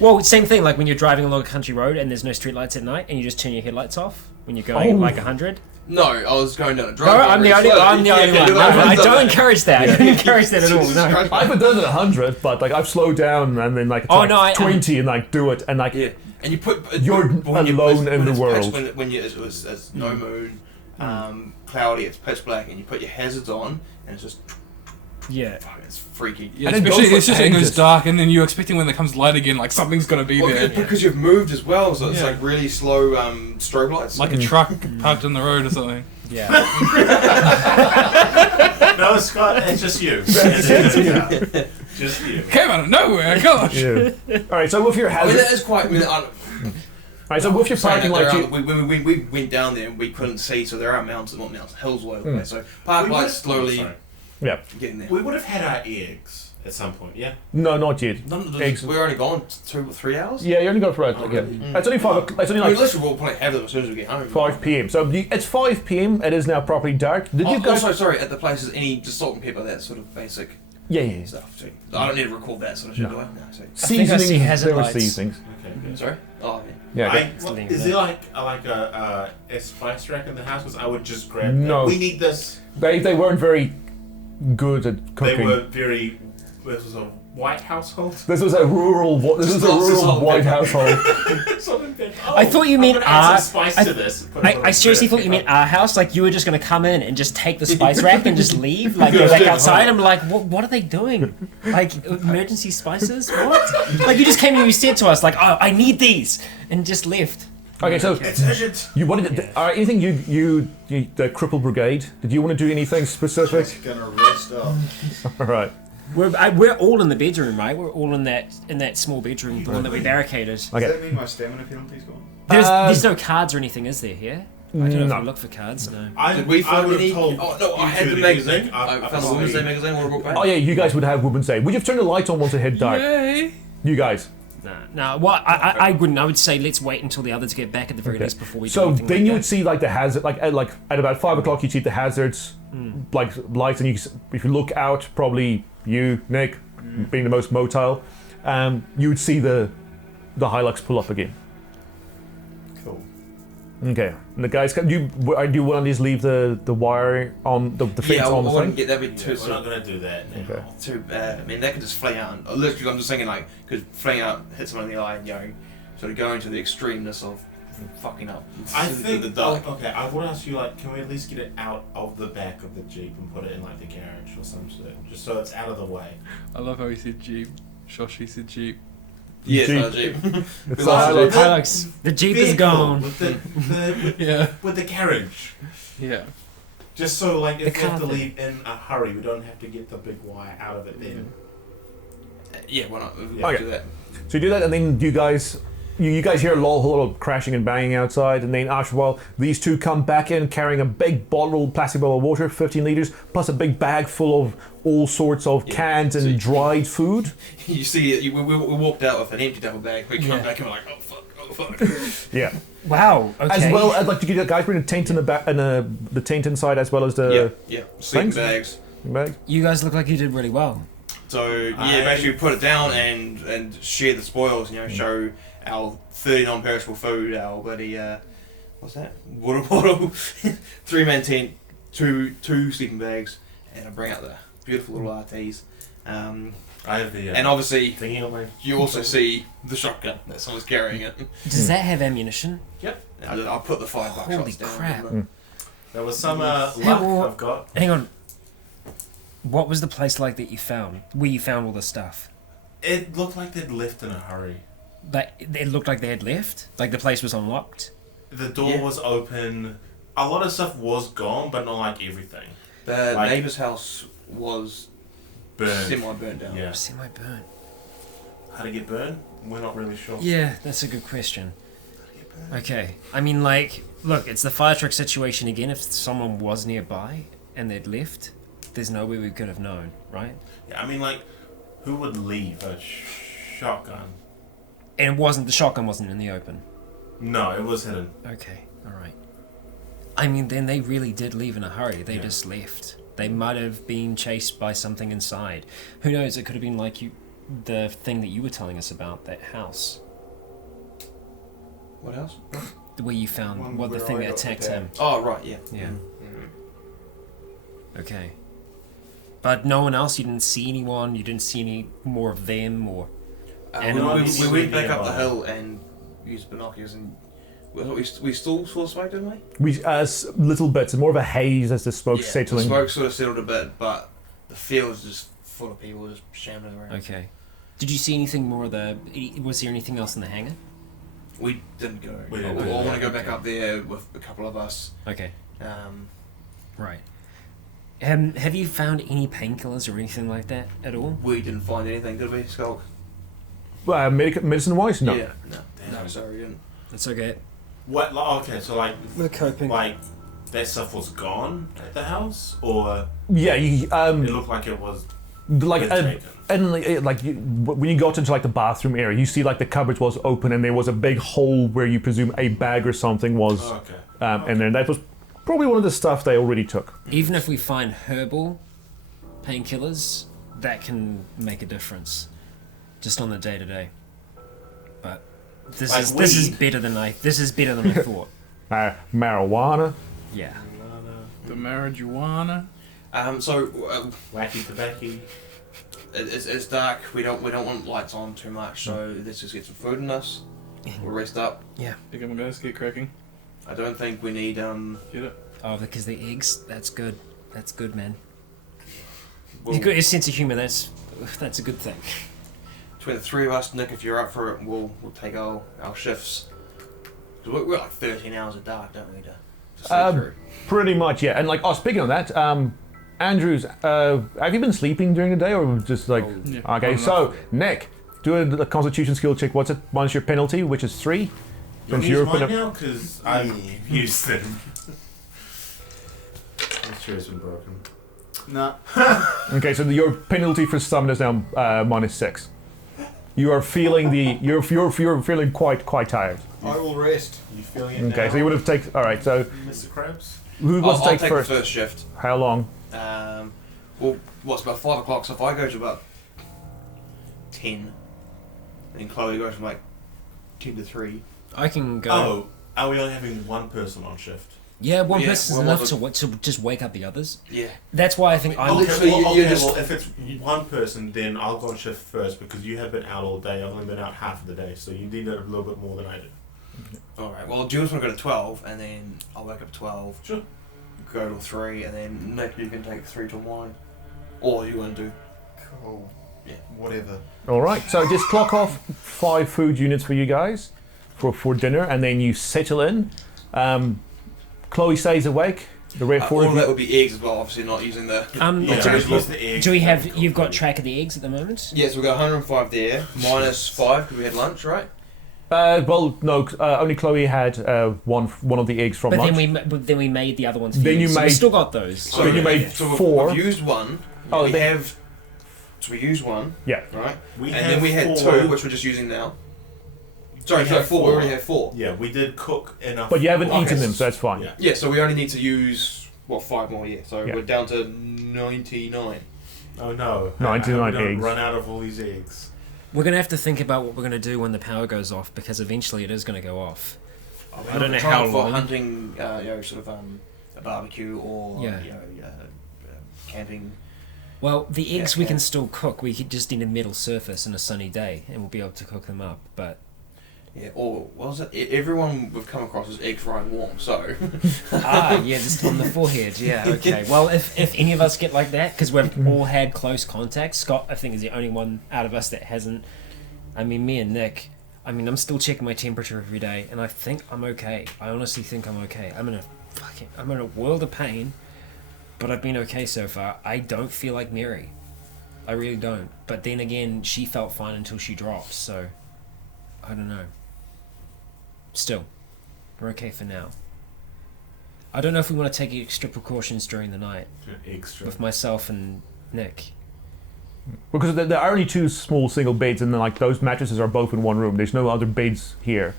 Well, same thing. Like when you're driving along a country road and there's no streetlights at night, and you just turn your headlights off when you're going Oh. like 100. No, I was going down a No, driveway. I'm the only one. No, I don't encourage that. I don't encourage that at all. No. I haven't done it at 100, but like I've slowed down and then like it's Oh, like no, I- 20 and like do it and like Yeah, and you put You're when alone in the it's world. Pitch, when it's no moon, cloudy, it's pitch black, and you put your hazards on, and it's just Yeah. fuck, it's freaky. Yeah, And it especially goes it's just for it goes ages. dark, and then you're expecting when it comes light again, like something's gonna be Well, there, because you've moved as well, so it's Yeah. like really slow strobe lights. like a truck parked on the road or something. Yeah. No, Scott, it's just you. Just you. Came out of nowhere, gosh. yeah. All right, so with your I mean, hazard, that is quite. I mean, all right, so with your parking like light, we went down there and we couldn't see, so there are mountains, not mountains, hills all over the place. So park We lights would've- slowly sorry. yeah, getting there. We would have had our eggs at some point, yeah? no, not yet. Eggs. We're only gone 2 or 3 hours. Yeah, you're only going for it. Like, yeah. It's only 5 o'clock. It's only I mean, like literally, we'll probably have them as soon as we get home. 5 p.m. So it's 5 p.m. It is now properly dark. Did you guys? Also, sorry, at the places, any just salt and pepper, that sort of basic Yeah. stuff too. I don't need to record that sort of shit, do I? No, so. think I see Seasonings. hazard There were lights. seasonings. Okay, good. Sorry? Oh, Yeah. okay. Is there like a spice rack in the house? Because I would just grab No. that. We need this. They weren't very good at They cooking. were very... This was a white household. This was a rural. This was a Lots of salt rural and white pepper. household. Salt and pepper. I thought you I'm meant gonna add our- some spice I- to this. Put a little I seriously bit of thought you meant pepper. our house. Like you were just gonna come in and just take the spice rack and just leave, like go back outside. I'm like, what are they doing? Like emergency spices? What? Like you just came in and you said to us, like, oh, I need these, and just left. Okay, so It's urgent. you wanted to, anything you the cripple brigade? Did you want to do anything specific? Gonna rest up. All right. We're all in the bedroom, right? We're all in that small bedroom, the one that we barricaded. Does Okay. that mean my stamina penalty's gone? There's no cards or anything, is there? Here? I don't know no. if we look for cards. No. Did we I find would any? have told Oh, no, I you had two the to magazine. use it. I found the Women's Day magazine when I brought back. Oh yeah, you guys would have Women's Day. Would you have turned the lights on once it hit dark? Yay! You guys. No. Well, I wouldn't. I would say let's wait until the others get back at the very least before we do So anything then like you that. would see like the hazard, like at about 5 o'clock, you'd see the hazards, like lights, and if you look out, probably you, Nick, being the most motile, you would see the Hilux pull up again. Cool. Okay, and the guys, do you want to just leave the wire on the fence Yeah, I on the wouldn't thing? get that bit too. We're not going to do that now. Okay. Too. I mean, that could just fling out. Literally, I'm just thinking like, because fling out hit someone in the eye, and, sort of going to the extremeness of fucking up. I the think, dark. okay, I would ask you, like, can we at least get it out of the back of the Jeep and put it in, like, the garage or some shit? Just so it's out of the way. I love how he said Jeep. Shoshi said Jeep. Yeah, Jeep. it's not a Jeep. It's Well, a Hilux. Hilux, the Jeep is Vehicle gone. With the Yeah. with the carriage. Yeah. Just so, like, if The we have to car leave in a hurry, we don't have to get the big wire out of it then. Yeah, why not? We Okay. do that. So you do that, and then you guys hear a whole lot of crashing and banging outside, and then after a while, these two come back in carrying a big plastic bottle of water, 15 liters, plus a big bag full of all sorts of canned and dried food. You see it. We walked out with an empty duffel bag. We come back and we're like, oh fuck. Yeah. Wow. Okay. As well, I'd like to get you guys bring a tent in the back and the tent inside as well as the Yeah. Sleeping Thanks. bags. bag. You guys look like you did really well. So yeah, basically put it down and share the spoils. Show our 30 non-perishable food, our bloody what's that? Water bottle, 3-man tent, two sleeping bags, and I bring out beautiful little RTs. I have the. And obviously, thinking of my. you also see the shotgun that someone's carrying it. Does that have ammunition? Yep. I'll put the 5 buck Holy shots down. crap. There was some luck well- I've got. Hang on. What was the place like that you found? Where you found all the stuff? It looked like they'd left in a hurry. Like it looked like they had left. Like the place was unlocked. The door Yeah. was open. A lot of stuff was gone, but not like everything. The Like- neighbour's house was Burned. semi-burnt down. Yeah. See my burn. How to get burned? We're not really sure. Yeah, that's a good question. How to get burned? Okay. I mean, like, look, it's the fire truck situation again. If someone was nearby and they'd left, there's no way we could have known, right? Yeah, I mean, like, who would leave a shotgun? And the shotgun wasn't in the open. No, it was hidden. Okay, alright. I mean, then they really did leave in a hurry. They Yeah. just left. They might have been chased by something inside. Who knows? It could have been like the thing that you were telling us about, that house. What else? Where you found, One the where thing I that got attacked the him. Oh, right, yeah. Yeah. Mm. Okay. But no one else? You didn't see anyone? You didn't see any more of them? Or And no, we we went back nearby. up the hill and used binoculars and we still saw smoke, didn't we? We little bits, more of a haze as the smoke The settling. smoke sort of settled a bit, but the field's just full of people just shambling around. okay. Did you see anything more of the... Was there anything else in the hangar? We didn't go. We didn't I go. want to go back up there with a couple of us. Okay. Um, Right. Have you found any painkillers or anything like that at all? we didn't find anything, did we, Skulk? Medicine-wise, no. Yeah. No, sorry, we didn't. That's okay. What? Okay, so like, We're coping. like that stuff was gone at the house, or Yeah, you, it looked like it was like taken. and when you got into like the bathroom area, you see like the cupboard was open and there was a big hole where you presume a bag or something was, Oh, okay. and then that was probably one of the stuff they already took. Even if we find herbal painkillers, that can make a difference, just on the day to day. But this Like this is weed. better than I thought. Marijuana. Yeah. The marijuana. So Wacky tobacco. it's dark. We don't want lights on too much. So let's just get some food in us. We'll rest up. Here come guys, get cracking. I don't think we need Get it. Oh, because the eggs. That's good. That's good, man. we'll- You've got a sense of humor. That's a good thing. between the three of us, Nick, if you're up for it, we'll take our shifts. 'Cause we're like 13 hours of dark, don't we? To sleep through. Pretty much, yeah. And like, oh, speaking of that, Andrews, have you been sleeping during the day or just like? Yeah, Okay, not so enough. Nick, do a Constitution skill check. What's it? Minus your penalty, which is 3. You Since use you're mine gonna- now because I've used them. This chair's been broken. Nah. Okay, so your penalty for stamina is now -6. You are feeling you're feeling quite tired. I will rest. You feeling it Okay, now, so you would have taken. All right, so Mr. Krabs? who wants to I'll take take first? the first shift. How long? Well, what's about 5 o'clock? So if I go to about 10, then Chloe goes from like 10 to 3. I can go. Oh, are we only having one person on shift? Yeah, one Yeah, person's well, enough well, to just wake up the others. Yeah. That's why I think I'm. Okay. So you just- well, if it's one person, then I'll go on shift first because you have been out all day. I've only been out half of the day, so you need a little bit more than I do. Alright, well, Jules want to go to 12, and then I'll wake up at 12. Sure. Go to 3, and then Nick, you can take 3 till 9. Or you want to do. Cool. Yeah. Whatever. All right, so just clock off 5 food units for you guys for dinner, and then you settle in. Chloe stays awake. The red All four of of you. that would be eggs as well, obviously, not using the. Yeah, do, use the egg. do we have? You've got track of the eggs at the moment. Yeah, so we've got 105 there, minus 5 because we had lunch, right? Well, no, only Chloe had one of the eggs from But lunch. then we made the other ones. For Then you so we made- still got those. So Then you made so 4. We've used 1. Oh, we then- have. So we used 1, Yeah. right? We And have then we had 4. 2, which we're just using now. Sorry, We no, have 4. We 4. already have 4. Yeah, we did cook enough. But you haven't Okay. eaten them, so that's fine. Yeah. Yeah, so we only need to use, 5 more, yeah. So Yeah. we're down to 99. Oh no. 99 we don't eggs. Run out of all these eggs. We're gonna have to think about what we're gonna do when the power goes off, because eventually it is gonna go off. I don't know Trying how for long. hunting, sort of a barbecue or Yeah. camping. Well, the eggs Yeah, we yeah. can still cook. We could just need a metal surface and a sunny day, and we'll be able to cook them up. But Yeah, or what was it? Everyone we've come across is eggs fried warm, so. yeah, just on the forehead. Yeah, okay. Well, if any of us get like that, because we've all had close contact, Scott, I think, is the only one out of us that hasn't. I mean, me and Nick. I mean, I'm still checking my temperature every day, and I think I'm okay. I honestly think I'm okay. I'm in a world of pain, but I've been okay so far. I don't feel like Mary. I really don't. But then again, she felt fine until she dropped, so I don't know. Still, we're okay for now. I don't know if we want to take extra precautions during the night Extra. with myself and Nick. Because there are only 2 small single beds, and then like those mattresses are both in one room. There's no other beds here.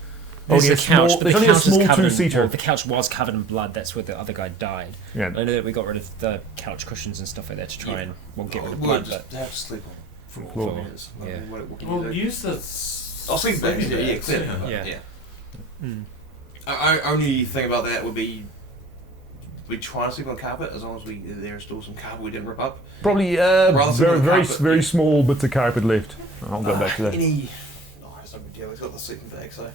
There's Only a couch, but there's the only a couch is small covered in, 2-seater. well, the couch was covered in blood. That's where the other guy died. Yeah. I know that we got rid of the couch cushions and stuff like that to try and get rid of We'll blood, just but have to sleep on from Floor. minutes. Yeah. What can you Well, do? use the. I'll sleep bags. Yeah, clear. Yeah. Yeah. Mm. Only thing about that would be we try to sleep on carpet as long as there's still some carpet we didn't rip up. Probably Rather very than very carpet. very small bits of carpet left. I'll go back to that. It's no big deal. It's got the sleeping bag, so.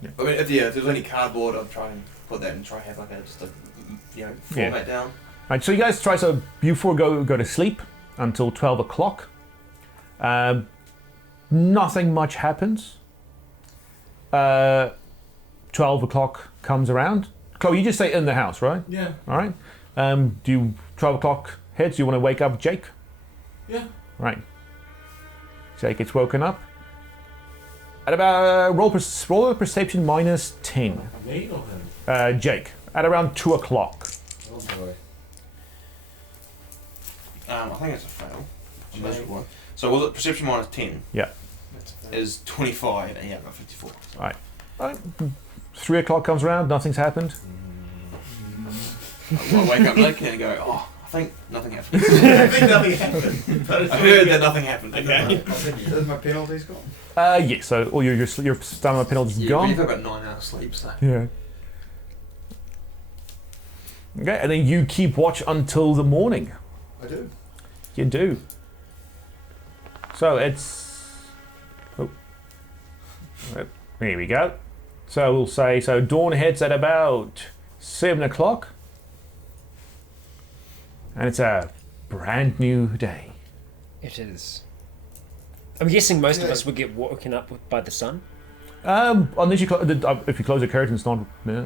Yeah. I mean, if there's any cardboard, I'd try and put that and try and have like a format down. Right, so you guys try you 4 go to sleep until 12 o'clock. Nothing much happens. 12 o'clock comes around. Chloe, you just stay in the house, right? Yeah. All right. Do you 12 o'clock hits? Do you want to wake up Jake? Yeah. Right. Jake gets woken up. At about roll a perception minus 10. Me or him? Jake, at around 2 o'clock. Oh boy. I think it's a fail. Miserable one. So was it perception minus 10? Yeah. Is 25, and yeah, I got 54. So. All right. 3 o'clock comes around, nothing's happened. I wake up Nick and go, oh, I think nothing happened. I think nothing happened. But it's I heard that nothing happened. Okay. Is my penalties gone? Yes, so all your stamina penalties Yeah, gone. you've got about 9 hours sleep, so. Yeah. Okay, and then you keep watch until the morning. I do. You do. So it's. Oh. Right, there we go. So we'll say dawn hits at about 7 o'clock. And it's a brand new day. it is. I'm guessing most of us would get woken up by the sun. Unless you if you close the curtains, not. Yeah,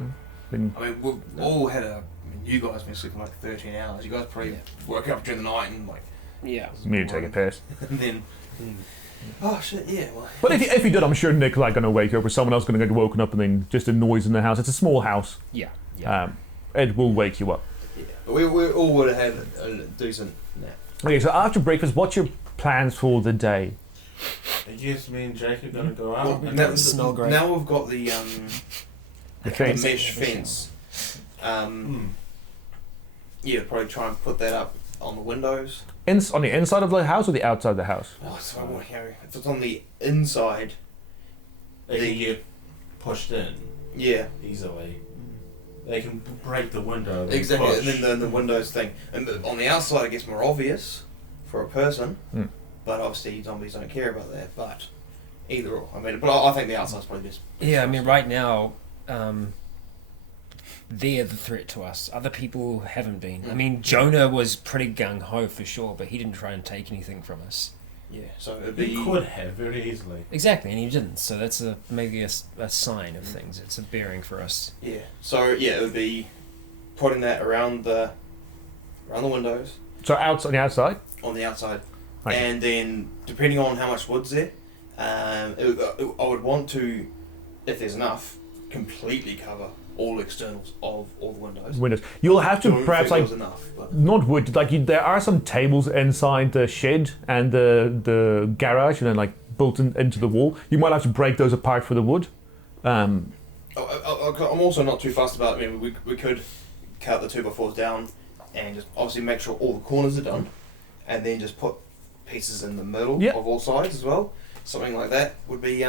then I mean, we've all had you guys been sleeping like 13 hours. You guys probably woke up during the night and like. Yeah. me to take a piss. And then. Oh shit! Yeah. Well. But if you did, I'm sure Nick like gonna wake up or someone else gonna get woken up and then just a noise in the house. It's a small house. Yeah. Yeah. It will wake you up. Yeah. But we all would have had a decent nap. Okay, so after breakfast, what's your plans for the day? I guess me and Jake are gonna go out. Well, and now, smell great. now we've got the The fence. mesh fence. Yeah, probably try and put that up on the windows. On the inside of the house or the outside of the house? Oh, so I want to hear if it's on the inside. They can get pushed in Yeah, easily. They can break the window. and exactly. push. And then the windows thing, and on the outside, I guess more obvious for a person. Mm. But obviously, zombies don't care about that. But either or, I mean, but I think the outside's probably just. Yeah, I mean, right now, they're the threat to us. Other people haven't been. I mean, Jonah was pretty gung-ho for sure, but he didn't try and take anything from us. Yeah, so it'd He be. could have very easily. Exactly, and he didn't, so that's maybe a sign of things. It's a bearing for us. Yeah, so yeah, it would be putting that around the windows So on the outside? on the outside, Right. and then depending on how much wood's there, I would want to, if there's enough, completely cover all externals of all the windows. Windows. You'll have to Don't perhaps think like there was enough, but not wood. Like there are some tables inside the shed and the garage, and then like built into the wall. You might have to break those apart for the wood. I'm also not too fussed about. I mean, we could cut the 2x4s down and just obviously make sure all the corners are done, and then just put pieces in the middle Yep. of all sides as well. Something like that would be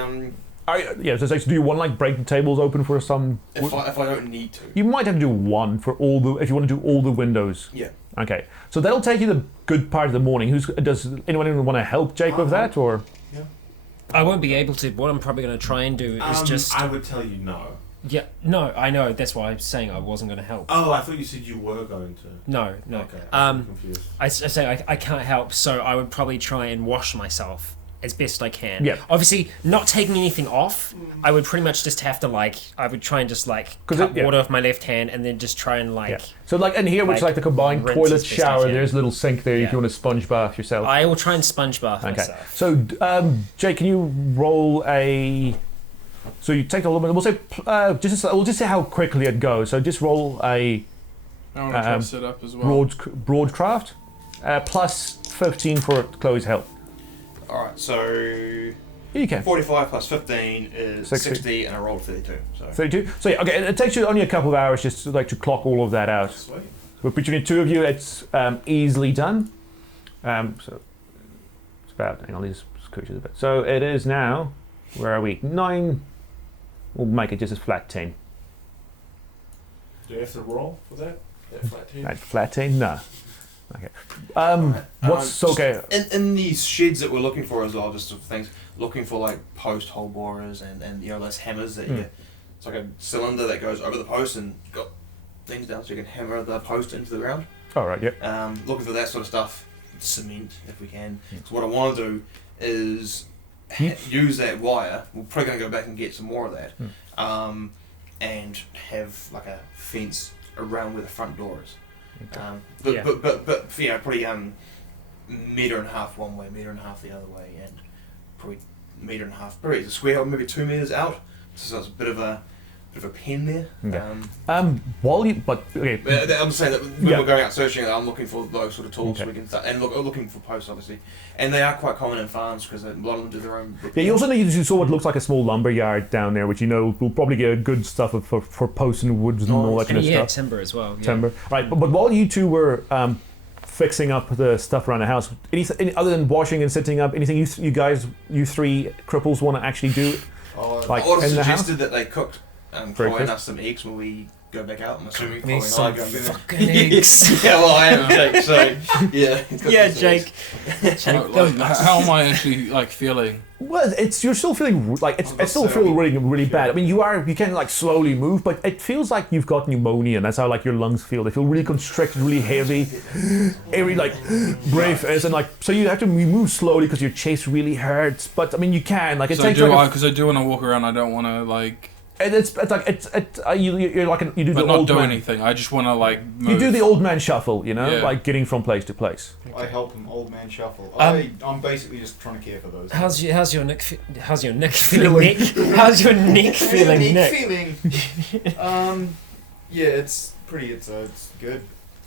So do you want to like break the tables open for some? If I don't need to. You might have to do one for all the if you want to do all the windows. Yeah. Okay, so that'll take you the good part of the morning. Does anyone want to help Jake with that or? Yeah. I won't be able to. What I'm probably going to try and do is just. I would tell you no. Yeah, no, I know. That's why I'm saying I wasn't going to help. Oh, I thought you said you were going to. No. Okay. I'm confused. I say I can't help, so I would probably try and wash myself as best I can. Yeah. Obviously, not taking anything off, I would pretty much just have to I would try and just cut water off my left hand and then just try and So in here, which is like the combined rinse toilet as best I shower, can. there's a little sink there if Yeah. you want to sponge bath yourself. I will try and sponge bath Okay. myself. So Jake, can you roll a? So you take a little bit. We'll say we'll just say how quickly it goes. So just roll a I want to try to set up as well. broadcraft plus 15 for Chloe's health. Alright, so You can. 45 plus 15 is 60. 60 and I rolled 32. So 32. So yeah, okay. It takes you only a couple of hours just to clock all of that out. Sweet. So between the two of you, it's easily done. So it's about. Hang on, these scooches a bit. So it is now. Where are we? 9. We'll make it just a flat 10. Do you have to roll for that? That flat team? Right, flat 10? No. Okay. What's okay? in these sheds that we're looking for as well, just sort of things, looking for like post hole borers and those hammers that it's like a cylinder that goes over the post and got things down so you can hammer the post into the ground. All right. Yep. Looking for that sort of stuff, cement if we can. So what I want to do is use that wire. We're probably going to go back and get some more of that, and have like a fence around where the front door is. But probably metre and a half one way, metre and a half the other way, and probably metre and a half, probably a square, maybe 2 meters out. So it's a bit of a pen there. Okay. But I'm saying that when we're going out searching, I'm looking for those sort of tools Okay. we can start, and looking for posts obviously, and they are quite common in farms because a lot of them do their own. Yeah, you also need to saw what looks like a small lumber yard down there, which will probably get good stuff for posts and woods and all that kind of stuff. Timber as well. Yeah. Timber. Right, but while you two were fixing up the stuff around the house, anything other than washing and sitting up, anything you three cripples want to actually do? Like I would have in the house? suggested that they cooked Chloe and us some eggs when we go back out. I'm assuming Chloe Me and I some go fucking eggs. Yeah, well, I am Jake, so yeah. Yeah, Jake. How am I actually feeling? Well, you're still feeling like it's still feeling really bad. I mean, you can slowly move, but it feels like you've got pneumonia, and that's how your lungs feel. They feel really constricted, really heavy, every breath is, and so you have to move slowly because your chest really hurts. But I mean, you can it takes Because I do want to walk around. I don't want to you do but the not old do man. anything. I just want to move. You do the old man shuffle, Yeah. getting from place to place. I help him, old man shuffle. I'm basically just trying to care for those. How's your neck feeling, Nick? How's your neck feeling, Nick? Yeah, it's pretty. It's good.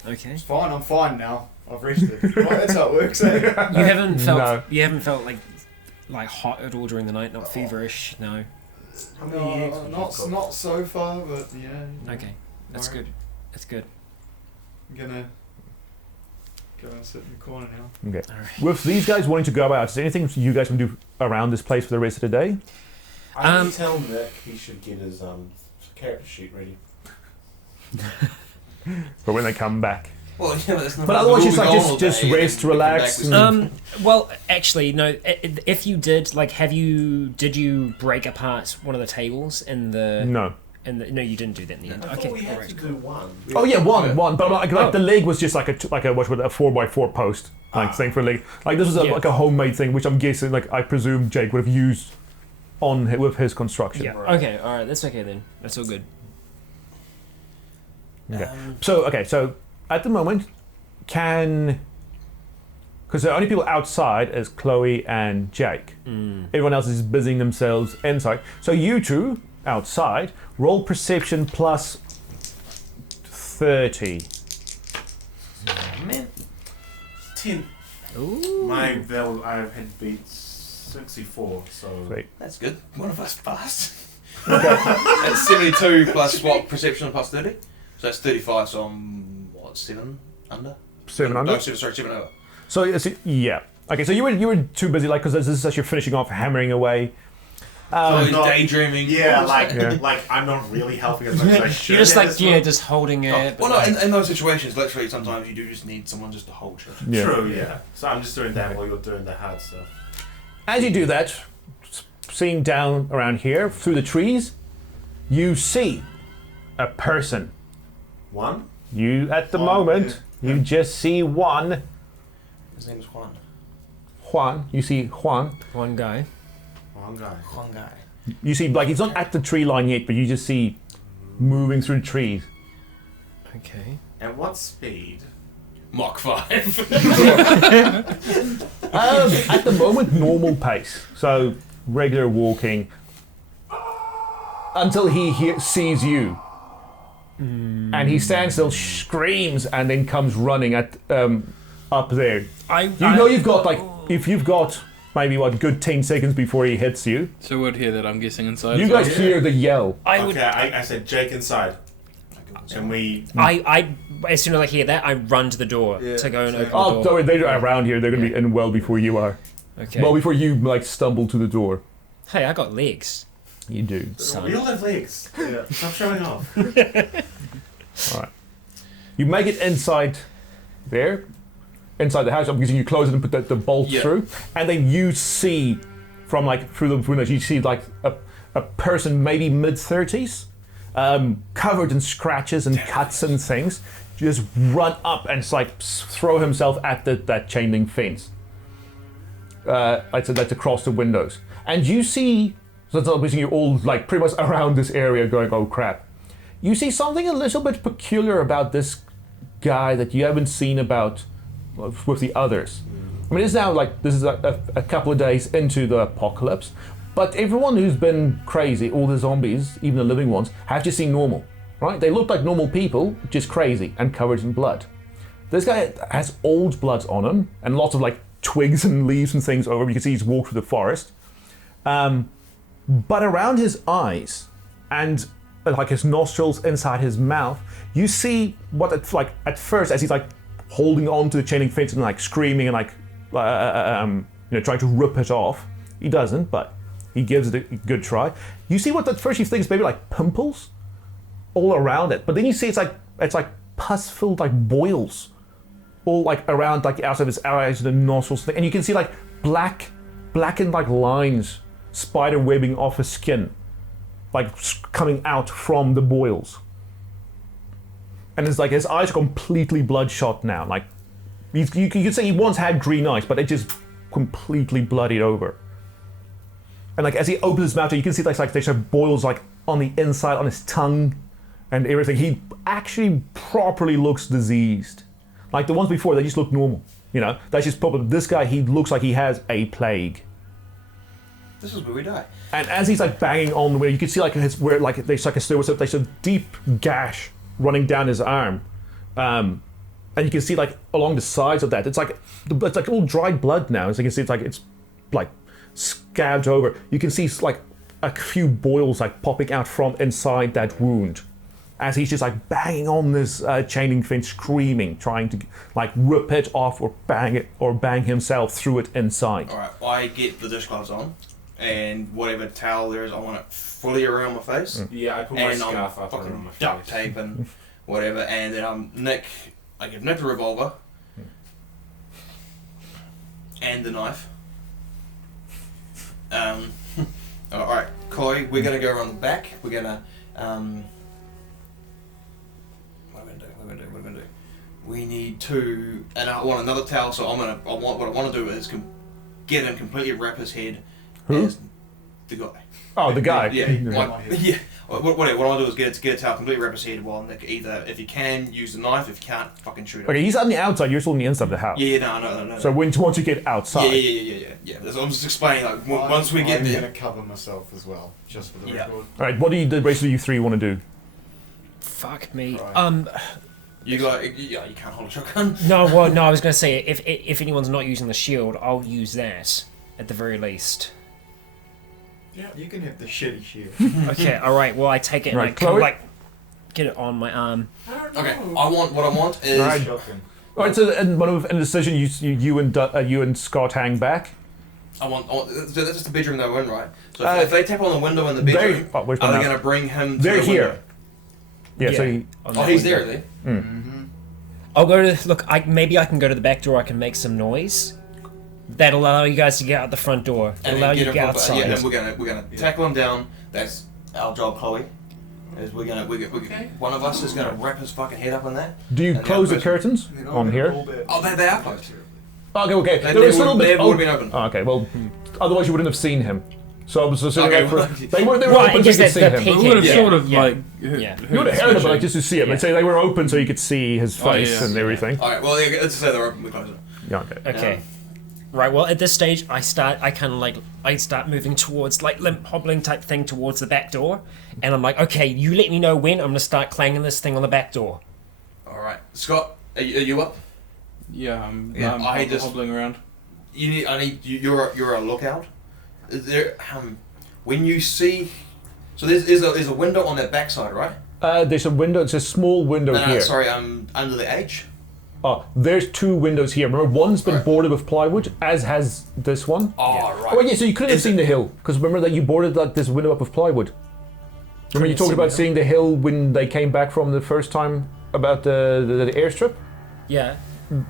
Okay. It's fine. I'm fine now. I've rested. Right, that's how it works. Eh? You haven't felt like hot at all during the night, not feverish. No. How many eggs? Not so far, but yeah. Okay, that's good. That's good. I'm gonna go and sit in the corner now. Okay. All right. With these guys wanting to go out, is there anything you guys can do around this place for the rest of the day? I would tell Nick he should get his character sheet ready. For when they come back. Well, yeah, that's not. But otherwise, just rest, relax. Well, actually, no. If you did, did you break apart one of the tables in the? No. No, you didn't do that in the end. I Okay, thought we had alright, to cool. do one. Oh yeah, one. But the leg was just a 4x4 post thing for a leg. This was a homemade thing, which I'm guessing I presume Jake would have used with his construction. Yeah. Okay. All right. That's okay then. That's all good. Okay. So at the moment, because the only people outside is Chloe and Jake. Everyone else is busying themselves inside. So you two outside roll perception plus 30. Man. 10. Ooh. I had beat 64, so. Sweet. That's good. One of us passed. That's 72 plus what? Perception plus 30. So that's 35. So I'm 7 under. 7 under. No, 7 over. So yeah. Okay. So you were too busy because this is as you're finishing off hammering away. So he's not- daydreaming. Yeah, like Yeah. like I'm not really helping as much as I should. You're just at like, this yeah, point. just holding it. Oh, but well, no, like- in those situations, literally, sometimes you do just need someone just to hold shit. Yeah. True, yeah. So I'm just doing that while you're doing the hard stuff. As you do that, seeing down around here through the trees, you see a person. One? You, at the One, moment, you just see one. His name is Juan. Juan. You see Juan. one guy. One guy. Juan guy. You see, like, he's not at the tree line yet, but you just see moving through the trees. Okay. At what speed? Mach 5. At the moment, normal pace. So, regular walking. Until he sees you. And he stands still, screams, and then comes running at up there. You know you've got, like, if you've got maybe, what, good 10 seconds before he hits you, So we'd hear that, I'm guessing, inside. you as well. guys hear the yell. I would. Okay, I said Jake inside. And we... I as soon as I hear that, I run to the door to go and open Oh, the door. sorry, they're around here. They're going to be in well before you are. Okay. Well, before you, like, stumble to the door. Hey, I got legs. You do. We all have legs. Yeah. Stop showing off. You make it inside there, inside the house, because you close it and put the bolt Yeah. through, and then you see from like through the windows, you see like a person maybe mid-30s, covered in scratches and cuts and things, just run up and just like throw himself at that chain link fence. I'd say that's across the windows, and you see. So that's obviously you're all like pretty much around this area going, oh crap. You see something a little bit peculiar about this guy that you haven't seen about with the others. I mean, it's now like, this is a couple of days into the apocalypse, but everyone who's been crazy, all the zombies, even the living ones, have just seen normal, right? They look like normal people, just crazy and covered in blood. This guy has old blood on him and lots of like twigs and leaves and things over. You can see he's walked through the forest. But around his eyes and like his nostrils inside his mouth, you see what it's like at first as he's like holding on to the chain link fence and like screaming and like trying to rip it off. He doesn't, but he gives it a good try. You see what at first you think is maybe like pimples all around it, but then you see it's like pus-filled like boils all like around like the outside of his eyes and the nostrils, and you can see like blackened like lines spider webbing off his skin, like coming out from the boils. And it's like his eyes are completely bloodshot now. Like you could say he once had green eyes, but it just completely bloodied over. And like as he opens his mouth, you can see like there's boils like on the inside, on his tongue, and everything. He actually properly looks diseased. Like the ones before, they just look normal. You know, that's just probably this guy. He looks like he has a plague. This is where we die. And as he's like banging on the window, you can see like there's a deep gash running down his arm, and you can see like along the sides of that, it's like all dried blood now. So you can see it's like scabbed over. You can see like a few boils like popping out from inside that wound, as he's just like banging on this chain link fence, screaming, trying to like rip it off or bang himself through it inside. Alright, I get the dish gloves on, and whatever towel there is, I want it fully around my face. Yeah, I put my And scarf I'm up around fucking my duct face. tape and whatever, and then I give Nick the revolver and the knife. Alright, Koi, we're gonna go around the back. We're gonna what are we gonna do? We need to, and I want another towel. So what I want to do is get him completely wrap his head. Who? As the guy. Oh, the guy. Yeah, yeah. What I want to do is get a towel, completely wrap his head. While Nick, either if you can use the knife, if you can't, fucking shoot him. Okay, he's on the outside. You're still on the inside of the house. Yeah, no. So once you get outside, Yeah. That's what I'm just explaining. Like once we get I'm there. gonna cover myself as well, just for the Yeah. record. all right. What do the rest of you three want to do? Fuck me. Right. You can't hold a shotgun. No, well, no. I was gonna say if anyone's not using the shield, I'll use that at the very least. Yeah, you can have the shitty shield. Okay, all right. Well, I take it and Right, I kind of Chloe? like get it on my arm. Okay, what I want is Right. Shotgun. All right. So in one of a decision, you and Scott hang back. So that's just the bedroom they were in, right? So if they tap on the window in the bedroom, are they going to bring him to They're the here. window? Yeah, so he, He's there, is he? I'll go to look. Maybe I can go to the back door. I can make some noise. That'll allow you guys to get out the front door. It'll allow you to get outside. Yeah, and we're gonna tackle him down. That's our job, Chloe. Is we're one of us is gonna wrap his fucking head up in that. do you And close the other person- curtains on here? Oh, they are closed. Okay. They There was a little would bit. have been open. Oh, okay, well, otherwise you wouldn't have seen him. So I was assuming Okay, like, well, they were Right, open so you just could that see the him. peak- We would have Yeah, sort of yeah. like. Yeah. You would have heard him, but like just to see him. Yeah. They'd say they were open so you could see his face yeah. and everything. Alright, well, let's just say they're open. We close it. Yeah, okay. Okay. Right. Well, at this stage, I start moving towards like limp hobbling type thing towards the back door, and I'm like, okay, you let me know when I'm gonna start clanging this thing on the back door. Alright, Scott, are you up? Yeah, I'm I just- hobbling around. You're a lookout. Is there when you see, so there's a window on that backside, right? There's a window. It's a small window No, here. sorry, under the H. Oh, there's two windows here. Remember, one's been Right. boarded with plywood, as has this one. Oh, right. Oh, yeah. So you couldn't have seen the hill because remember that you boarded like this window up with plywood. Remember you talked about seeing the hill when they came back from the first time about the airstrip. Yeah.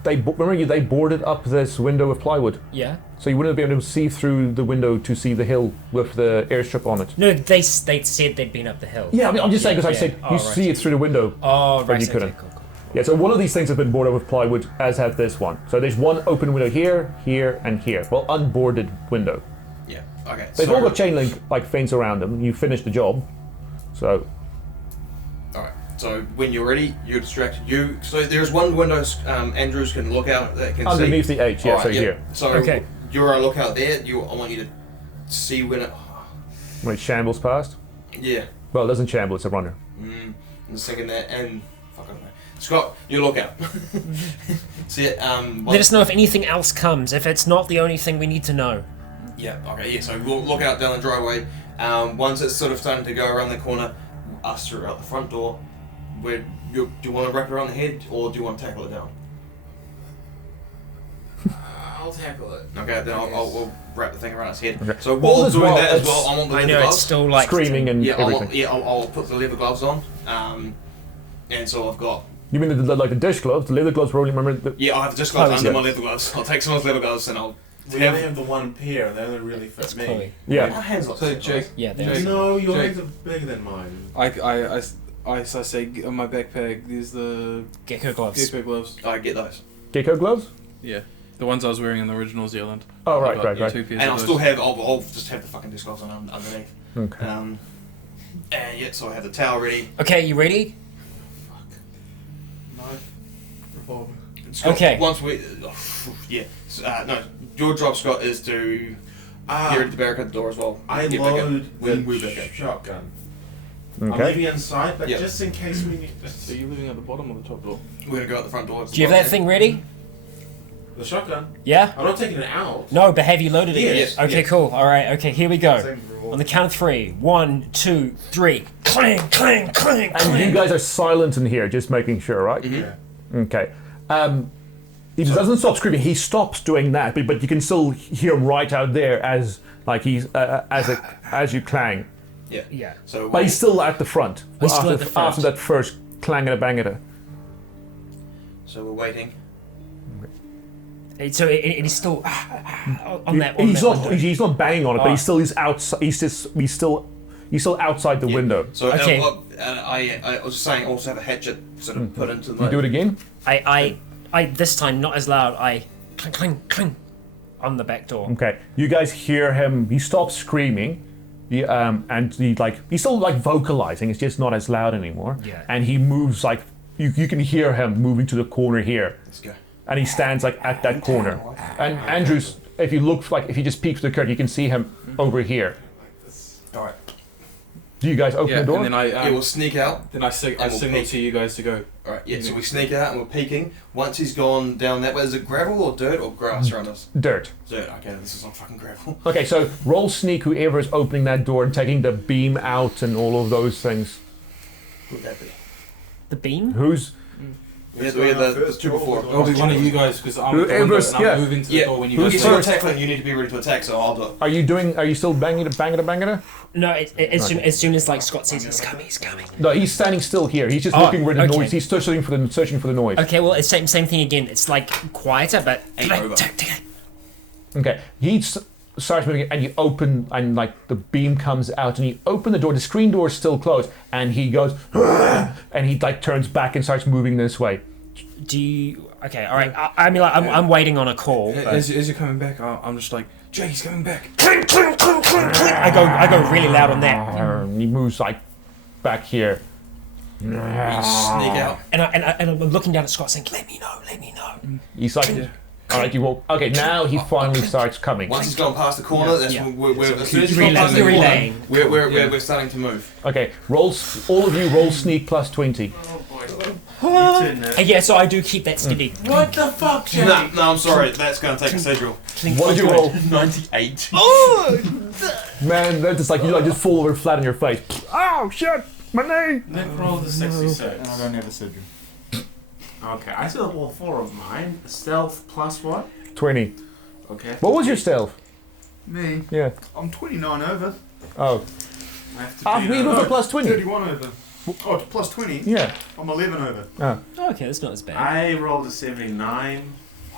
They boarded up this window with plywood, Yeah. so you wouldn't have been able to see through the window to see the hill with the airstrip on it. No, they said they'd been up the hill. Yeah, I'm just saying because I Yeah. said Oh, you right. see it through the window. Oh, But right. you okay, couldn't. Cool. Yeah, so one of these things has been boarded with plywood, as have this one. So there's one open window here, here, and here. Well, unboarded window. Yeah. Okay. They've so, all got chain link like fence around them. You finished the job. So All right. So when you're ready, you're distracted. So there's one window Andrews can look out that can underneath see. the H, yeah, All right, so here. So Okay. you're a lookout there. I want you to see when it. When it shambles past. Yeah. Well, it doesn't shamble, it's a runner. I'm just thinking that, and fuck, I don't know. Scott, you look out. See it. Let us know if anything else comes. If it's not the only thing we need to know. Yeah. Okay. Yeah. So we'll look out down the driveway. Once it's sort of starting to go around the corner, us through out the front door. Do you want to wrap it around the head, or do you want to tackle it down? I'll tackle it. Okay, then we'll wrap the thing around his head. Okay. So All while as doing well, that as it's- well, I want the I leather know gloves. it's still like Screaming and Yeah, everything. I'll put the leather gloves on. And so I've got. You mean like the dish gloves? The leather gloves were only, remember? Yeah, I'll have just gloves Oh, under yeah. my leather gloves. I'll take someone's leather gloves and I'll. We only have the one pair. They only really fit That's me. Chloe. Yeah. My hands look So sick, Jake, Yeah. Jake, There's, No, your Jake. legs are bigger than mine. I say on my backpack. There's the gecko gloves. gecko gloves. I get those. Gecko gloves? Yeah, the ones I was wearing in the original Zealand. Oh, right, I've got right. Two pairs And I'll of still those. have. I'll just have the fucking disc gloves on underneath. Okay. And yeah, so I have the towel ready. Okay, you ready? Knife, revolver. Scott, Okay. Once we. Yeah. No, your job, Scott, is to. Here at the barricade the door as well. I Get back in. load When we the back in. shotgun. I'm Okay. leaving it inside, but Yep. just in case we need So you're living at the bottom or the top door? We're gonna go out the front door. Do you have that thing ready? the shotgun. Yeah. I'm not taking it out. No, but have you loaded it Yes, yet? Okay, yes. cool. All right. Okay, here we go. Same rule. On the count of 3. 1, 2, 3. Clang, clang, clang, And clang. you guys are silent in here, just making sure, right? Yeah. Okay. He doesn't stop screaming. He stops doing that, but you can still hear him right out there as like he's as you clang. Yeah. Yeah. So. But he's still at the front. He's still after, at the front. after that first clang and a bang at it. So we're waiting. So it's still on that. On He's that not. window. He's not banging on it, but Ah. he's still. He's outside. He's still outside the Yeah. window. So Okay. I was just saying, also have a hatchet sort of put into the. You do it again. I this time not as loud. I clang, clang, clang on the back door. Okay. You guys hear him. He stops screaming. And he's still like vocalizing. It's just not as loud anymore. Yeah. And he moves like you can hear him moving to the corner here. Let's go. And he stands like at that corner. And Andrews, if you look like if you just peek through the curtain, you can see him over here. All right. Do you guys open Yeah, the door? and then Yeah, we'll sneak out. I and we'll signal peek. to you guys to go. All right. Yeah. So we sneak out and we're peeking. Once he's gone down that way, is it gravel or dirt or grass around us? Dirt. Dirt. Okay. This is not fucking gravel. Okay, so roll sneak whoever is opening that door and taking the beam out and all of those things. Who would that be? The beam. Who's We had the two before. It'll be one of you guys because I'm, Whoever's- I'm yeah. moving to the Yeah. door when you Who's guys If you're first? tackling, you need to be ready to attack, so I'll do it. Are you still banging it? No, as soon as like Scott says he's coming. No, he's standing still here. He's just Oh, looking where the okay. noise. He's searching for the noise. Okay, well it's same thing again. It's like quieter, but Ain't over. Okay, starts moving, and you open, and like the beam comes out, and you open the door. The screen door is still closed, and he goes, and he like turns back and starts moving this way. Do you? Okay, all right. I mean, like, I'm waiting on a call. As you're coming back, I'm just like, Jay, he's coming back. I go really loud on that, And he moves like back here. Sneak out. and I'm looking down at Scott saying, "Let me know." He's like, all right, you will. Okay, now he finally starts coming. Once he's gone past the corner, that's Yeah. when we're as soon as Keep he's gone past the relaying. corner, Yeah. we're starting to move. Okay, all of you roll sneak plus 20. Yeah, so I do keep that steady. What the fuck, Jay? No, I'm sorry, that's going to take a sigil. What did you roll? 98. Man, that's just like you like just fall over flat on your face. Oh shit, my knee. Nick rolled a 66. I don't have a sigil. Okay, I still have all 4 of mine. Stealth plus what? 20. Okay. What was your stealth? Me, Yeah. I'm 29 over. Oh, I have to after do you that. move a plus 20. 31 over. Oh, it's plus 20. Yeah. I'm 11 over. Okay, that's not as bad. I rolled a 79.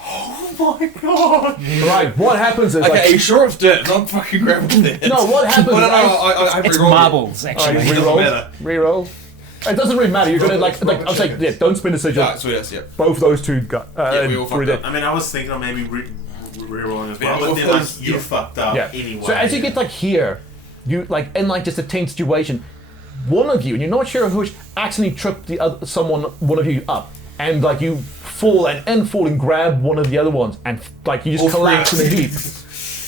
Oh my god! Right. What happens is Okay, like are you sure it's dirt? Not fucking gravel dirt. no. What happens? Well, no, is I It's re-rolled it. marbles, actually. Alright, It doesn't matter. Reroll. It doesn't really matter. You're gonna like I was like, yeah, don't spin a sigil. Yeah, sweet, yeah. Both those two got. Yeah, we all fucked redid. up. I mean, I was thinking of maybe re-rolling as Yeah, well, but then because- like, you fucked up Yeah. anyway. So as you get like here, you like in like just a tense situation, one of you, and you're not sure which, accidentally tripped one of you up, and like you fall and grab one of the other ones, and like you just All collapse in three. a heap.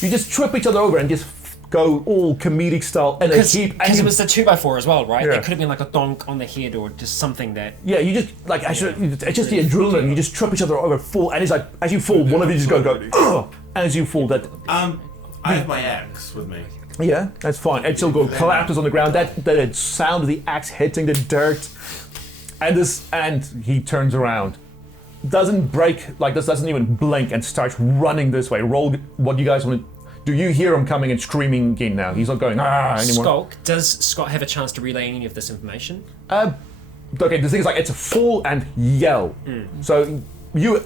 You just trip each other over and just go all comedic style in a heap. And Because you- it was the 2x4 as well, right? Yeah. It could have been like a donk on the head or just something that. yeah, you just like it's just the adrenaline. You just trip each other over full, and it's like as you fall, one of you just go ugh, as you fall. That I have my axe with me. yeah, that's fine. And she'll go collapses on the ground. That sound of the axe hitting the dirt, and he turns around, doesn't break like this, doesn't even blink, and starts running this way. Roll what you guys want to. Do you hear him coming and screaming again now? He's not going anymore. Skulk, does Scott have a chance to relay any of this information? Okay, the thing is like it's a fall and yell. So you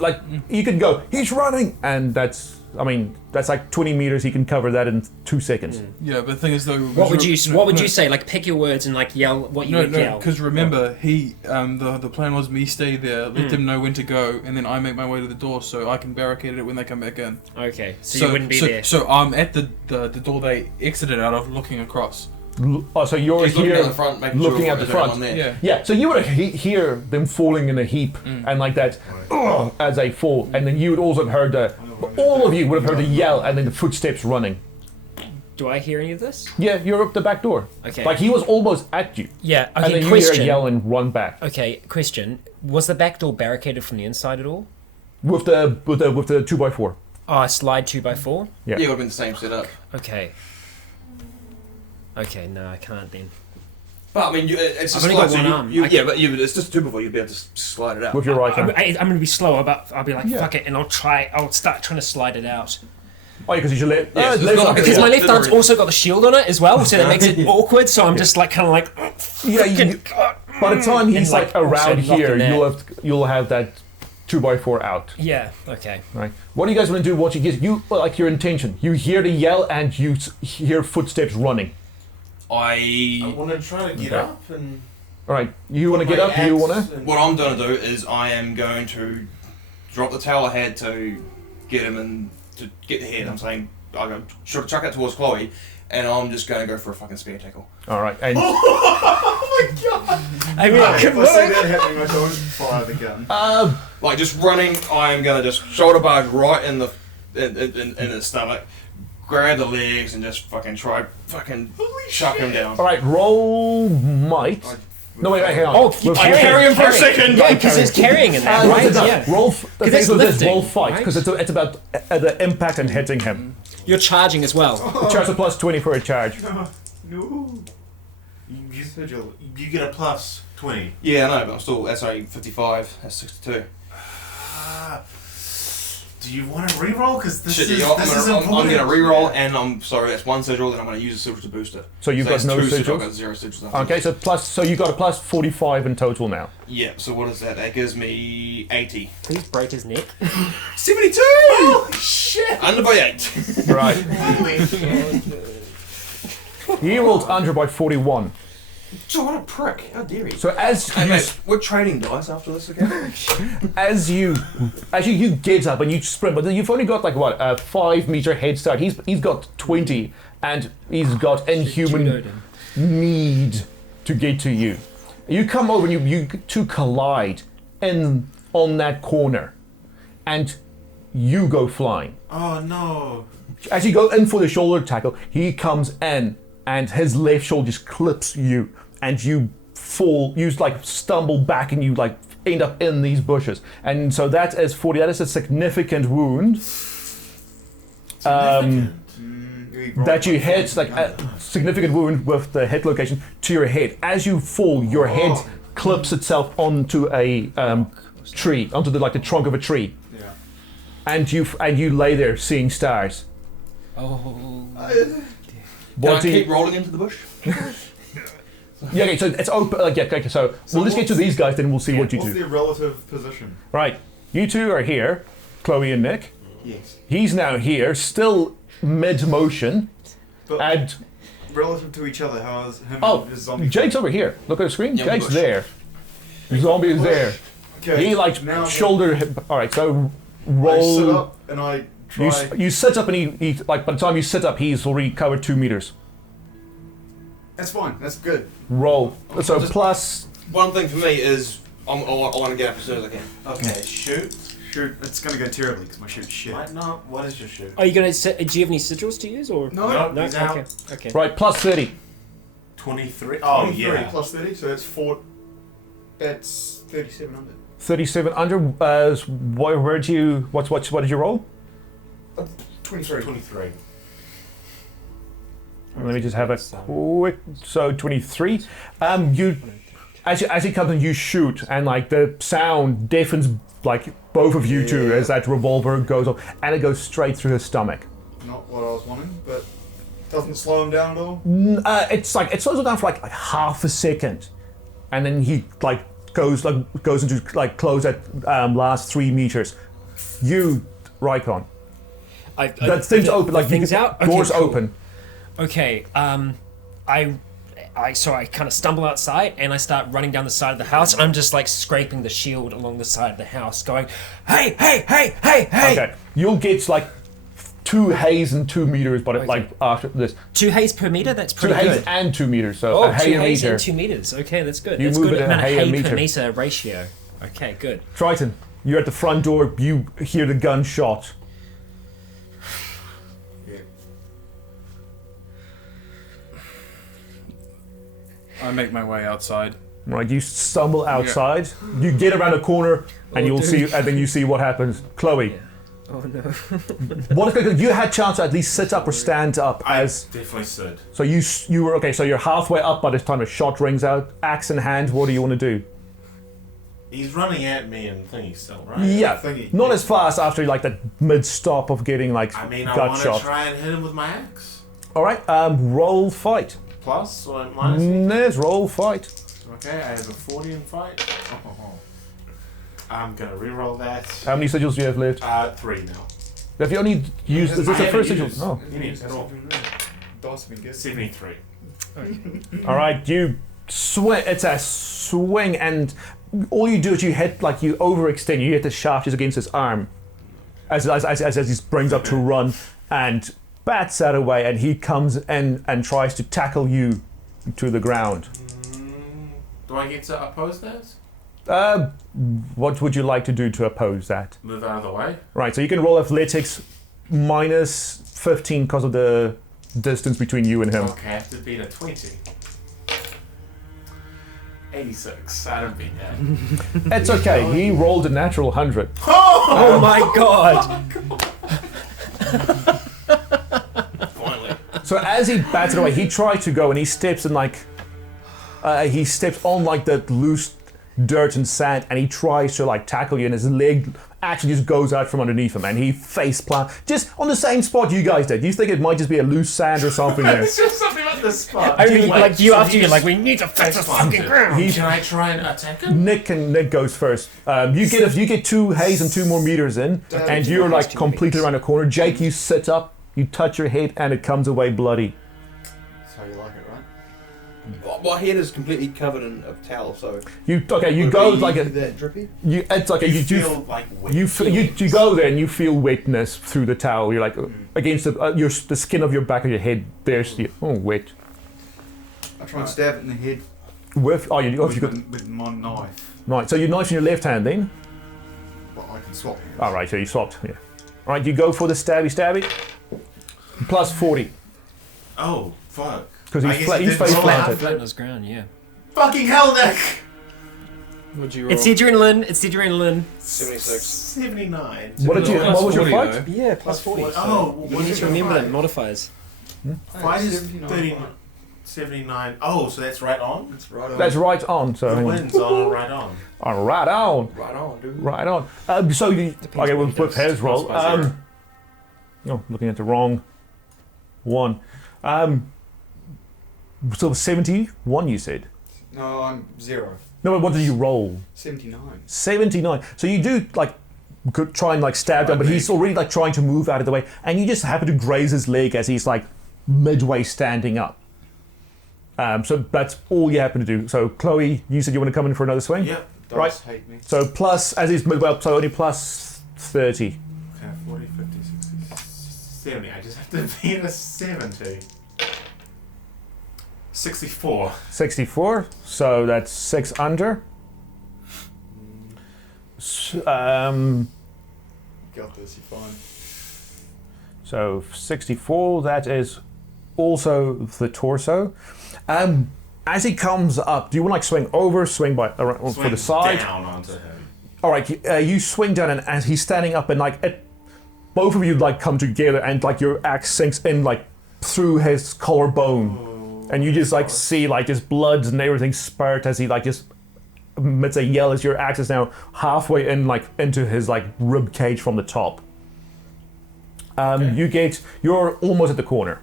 you could go, he's running, and that's like 20 meters. He can cover that in 2 seconds. Yeah, but the thing is though, What would you say? Like pick your words and like yell what you would yell. because remember, the plan was me stay there, let them know when to go, and then I make my way to the door so I can barricade it when they come back in. Okay, so you wouldn't be there. So I'm at the door they exited out of, looking across. Oh, so you're He's looking here at the front, making looking sure at the there's no front. one there. Yeah. Yeah, so you would hear them falling in a heap and like that as they fall, and then you would also have heard all of you would have heard the yell and then the footsteps running. Do I hear any of this? Yeah, you're up the back door. Okay. Like he was almost at you, Yeah. and Okay. then you hear a Question. yell and run back Okay. Question. Was the back door barricaded from the inside at all? with the 2x4. Oh, slide 2x4. Yeah. Yeah, it would have been the same setup. Okay. Okay. No, I can't then. But I mean, it's I've just only got slide, so one arm. you, I yeah, but it's just two before you'd be able to slide it out. With your right I'm, hand. I'm gonna be slower, but I'll be like, Yeah. fuck it, and I'll start trying to slide it out. Oh, yeah, because you left. Yeah, so it's left not arm. like Because Yeah, my left arm's literally. also got the shield on it as well, so that makes it awkward. So I'm just like kind of like. Yeah, by the time he's And, like, like around also here, knocking you'll have that 2x4 out. Yeah. Okay. Right. What do you guys want to do? What you like your intention? You hear the yell and you hear footsteps running. I want to try to get up and. All right. You want to get up? You want to? What I'm going to do is I am going to drop the towel I had to get him and to get the head. I'm saying I'm going to chuck it towards Chloe, and I'm just going to go for a fucking spear tackle. All right. And Oh my god! I mean, If I see that happening, I don't fire the gun. Like just running, I am going to just shoulder barge right in the in the stomach, grab the legs, and just fucking try chuck him down. all right. Roll might. No wait, hang on. Oh, We'll carry him for a second. Yeah, because there's carrying in there, What's right? it done? Yeah. Roll. The it's thing with this, lifting, roll fight right? because it's about the impact and hitting him. You're charging as well. Charge a +20 for a charge. No. You get a plus 20. Yeah, I know, but I'm still, that's only 55, that's 62. Do you want to reroll? Because this Shit, is you know what, this is I'm important. going to reroll, and I'm sorry, that's 1 sigil, and I'm going to use a sigil to boost it. So you've got that's no 2 sigils. I've sigils? got 0 sigils. Okay, so you got a plus 45 in total now. Yeah, so what is that? That gives me 80. Please break his neck. 72! Holy shit! Under by 8. Right. Holy shit. He rolled under by 41. So what a prick! How dare he? So as Hey you mate, we're trading dice after this again. as you get up and you sprint, but you've only got like what a 5-meter head start. He's got 20, and he's got inhuman need to get to you. You come over and you two collide on that corner, and you go flying. Oh no. As you go in for the shoulder tackle, he comes in and his left shoulder just clips you, and you fall. You like stumble back and you like end up in these bushes. And so that is 40. That is a significant wound. That you hit, like a significant wound with the hit location to your head. As you fall, your head clips itself onto a tree, onto the trunk of a tree. Yeah. And you lay there seeing stars. Oh. Can I keep rolling into the bush? Yeah, okay, so it's open. Okay, so we'll just get to these guys, then we'll see what you What's do. their relative position? Right, you two are here, Chloe and Nick. Yes. He's now here, still mid-motion, But and relative to each other, how is him oh, and his zombie? Jake's over here. Look at the screen. Yeah, Jake's bush. there. Zombie is there. Okay. He like now shoulder. All right, so I roll. sit up and I try. You sit up and he like by the time you sit up, he's already covered 2 meters. That's fine. That's good. Roll. So Just- plus. One thing for me is I want to get up as soon as I can. Okay, shoot. Shoot, it's gonna go terribly because my shoot's shit. Might not. What is your shoot? Are you gonna? Do you have any sigils to use or? No, No. he's out. Okay. Okay. Right, plus 30. 23. Oh 23 yeah. plus 30, so it's 4. That's 3,700. 37 under. Where did you? What did you roll? 23. 23. Let me just have a quick. So 23. You, as he comes and you shoot, and like the sound deafens like both of you two as that revolver goes off, and it goes straight through his stomach. Not what I was wanting, but doesn't slow him down at all. It's like it slows him down for like half a second, and then he like goes into like close at last 3 meters. You, Rycon. That thing's open. Like things out. Doors Okay, cool. open. Okay. So I kind of stumble outside and I start running down the side of the house, and I'm just like scraping the shield along the side of the house, going, "Hey, hey, hey, hey, hey!" Okay, you'll get like 2 haze and 2 meters, but like after this, 2 haze per meter. That's 2 pretty haze good. and 2 meters. So Oh, a hay 2 a haze meter. and 2 meters. Okay, that's good. You That's move good it in amount a of hay a hay meter. per meter ratio. Okay, good. Triton, you're at the front door. You hear the gunshot. I make my way outside. Right, you stumble outside. You get around a corner, and you'll see, and then you see what happens. Chloe, Oh no. what is you had chance to at least sit up or stand up I as. definitely stood. So you were okay. So you're halfway up by this time. A shot rings out, axe in hand. What do you want to do? He's running at me and thingy still, right? Yeah, Thingy. not as fast after like that mid stop of getting like I mean, I gut want to shot. try and hit him with my axe. All right, roll fight. Plus or minus? There's roll fight. Okay, I have a 40 in fight. I'm gonna reroll that. How many sigils do you have left? 3 now. Have you only used? Is this I the first haven't sigil? used Oh, any at all. Dice have been good. 73. all right. You swing. It's a swing, and all you do is you hit like you overextend. You hit the shaft just against his arm, as he brings up to run, and bats that away, and he comes in and tries to tackle you to the ground. Do I get to oppose that? What would you like to do to oppose that? Move out of the way? Right, so you can roll athletics minus 15 because of the distance between you and him. Okay, I have to beat a 20. 86. I don't beat that. It's okay, he rolled a natural 100. Oh my god. Finally. So as he bats it away, he tries to go and he steps in like he steps on like the loose dirt and sand, and he tries to like tackle you, and his leg actually just goes out from underneath him, and he face plant just on the same spot you guys did. You think it might just be a loose sand or something there? It's just something about this spot. I really Wait, like you so after he you're like, just we need to fix the face planted. fucking ground. Can I try and attack him? Nick goes first. You get 2 haze and 2 more meters in, and you're like completely around the corner. Jake, you sit up, you touch your head, and it comes away bloody. So you like it, right? My head is completely covered in a towel, so You go Would like be a that drippy? it's like a, you feel like wet. you go there and you feel wetness through the towel. You're like against the skin of your back of your head. There's wet. I try and stab it in the head With you got with my knife. right. So your knife in your left hand then. But I can swap it. All right. So you swapped. Yeah. All right. You go for the stabby. Plus 40 Oh, fuck. because I he's guess it he's did face roll planted. Flat on his ground, yeah. Fucking hell, Nick! What'd you roll? It's the adrenaline. It's the adrenaline. 76. 79. What did you? Plus What was your 40 fight? though. Yeah, plus 40. Oh, You need to remember the modifiers. Fight is 79. 79. Oh, so that's right on? It's right on. That's right on. So The wind's on right on. right on. Right on, dude. Right on. So you, okay, what he with does. his roll. Plus by 0. Looking at the wrong one. So 71, you said. No, I'm 0. No, but what did you roll? 79. 79. So you do like try and like stab him, but he's already like trying to move out of the way, and you just happen to graze his leg as he's like midway standing up. So that's all you happen to do. So Chloe, you said you want to come in for another swing. Yep. Dice Right. hate me. So plus as he's well, so only plus 30. Okay, 40, 50, 60, 70. I just have to beat a 70. 64. 64. So that's 6 under. Got this, you're fine. So 64, that is also the torso. As he comes up, do you want to like swing over, swing by around, for the side? Down onto him. All right, you swing down, and as he's standing up, and like both of you like come together, and like your axe sinks in like through his collarbone, and you just like see like his blood and everything spurt as he like just emits a yell as your axe is now halfway in like into his like rib cage from the top. You're almost at the corner.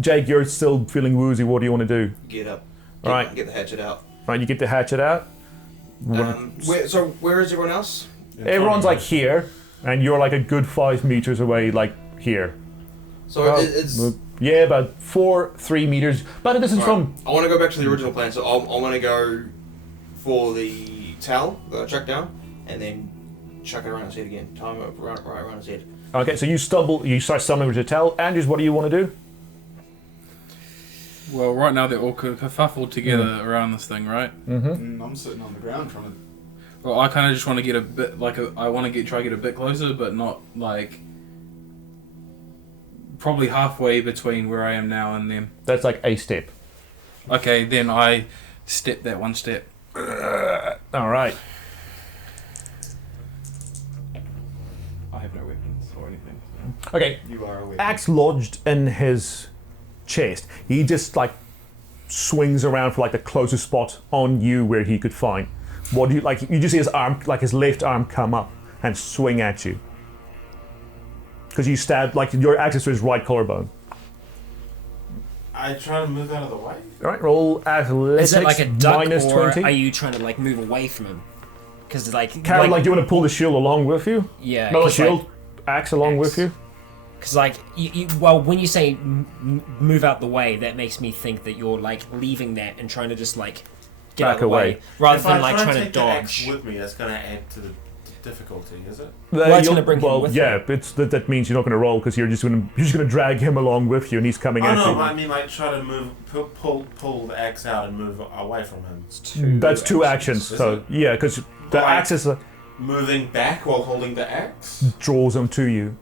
Jake, you're still feeling woozy. What do you want to do? Get up. All right. Get the hatchet out. Right, you get the hatchet out. Where is everyone else? Everyone's like here, and you're like a good 5 meters away, like here. So it's. Yeah, about 3 meters. But this is from. I want to go back to the original plan. So I want to go for the towel that I chucked down, and then chuck it around his head again. Time it right around his head. Okay, so you start stumbling with your towel. Andrews, what do you want to do? Well, right now they're all kerfuffled together around this thing, right? I'm sitting on the ground trying to. Well, I kind of just want to get a bit I want to try to get a bit closer, but not like probably halfway between where I am now and them. That's like a step. Okay, then I step that one step. All right. I have no weapons or anything. Okay. You are aware. Axe lodged in his chest. He just like swings around for like the closest spot on you where he could find. What do you like? You just see his arm, like his left arm, come up and swing at you because you stabbed like your axe is to his right collarbone. I try to move out of the way. All right, roll athletics. Is it like a duck, minus or 20. are you trying to like move away from him? Because like, Karen, like, do you want to pull the shield along with you? yeah, Not a 'cause, like, shield, axe along with you. Because, like, well, when you say move out the way, that makes me think that you're, like, leaving that and trying to just, like, get out of the way. Rather If than, I like, try trying to take the axe dodge. with me, that's going to add to the difficulty, is it? Well, it's You'll- gonna bring him well, with yeah, that means you're not going to roll because you're just going to drag him along with you, and he's coming Oh at no, you. I mean like try to move, pull the axe out and move away from him. That's two actions. Is So it? yeah, because the Like- axe is, Moving back while holding the axe. draws him to you.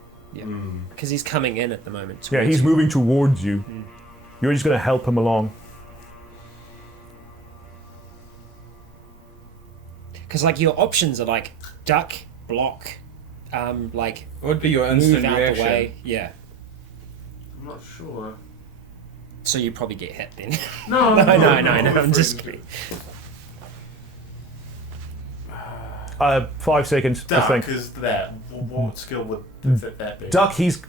Because he's coming in at the moment. Yeah, he's moving towards you. You're just going to help him along. Because, like, your options are, like, duck, block, like, What would be your move instant out reaction? the way. Yeah. I'm not sure. So you probably get hit then. No, no, I'm just kidding. 5 seconds, I Duck think. is that. What skill would that be? Duck, he's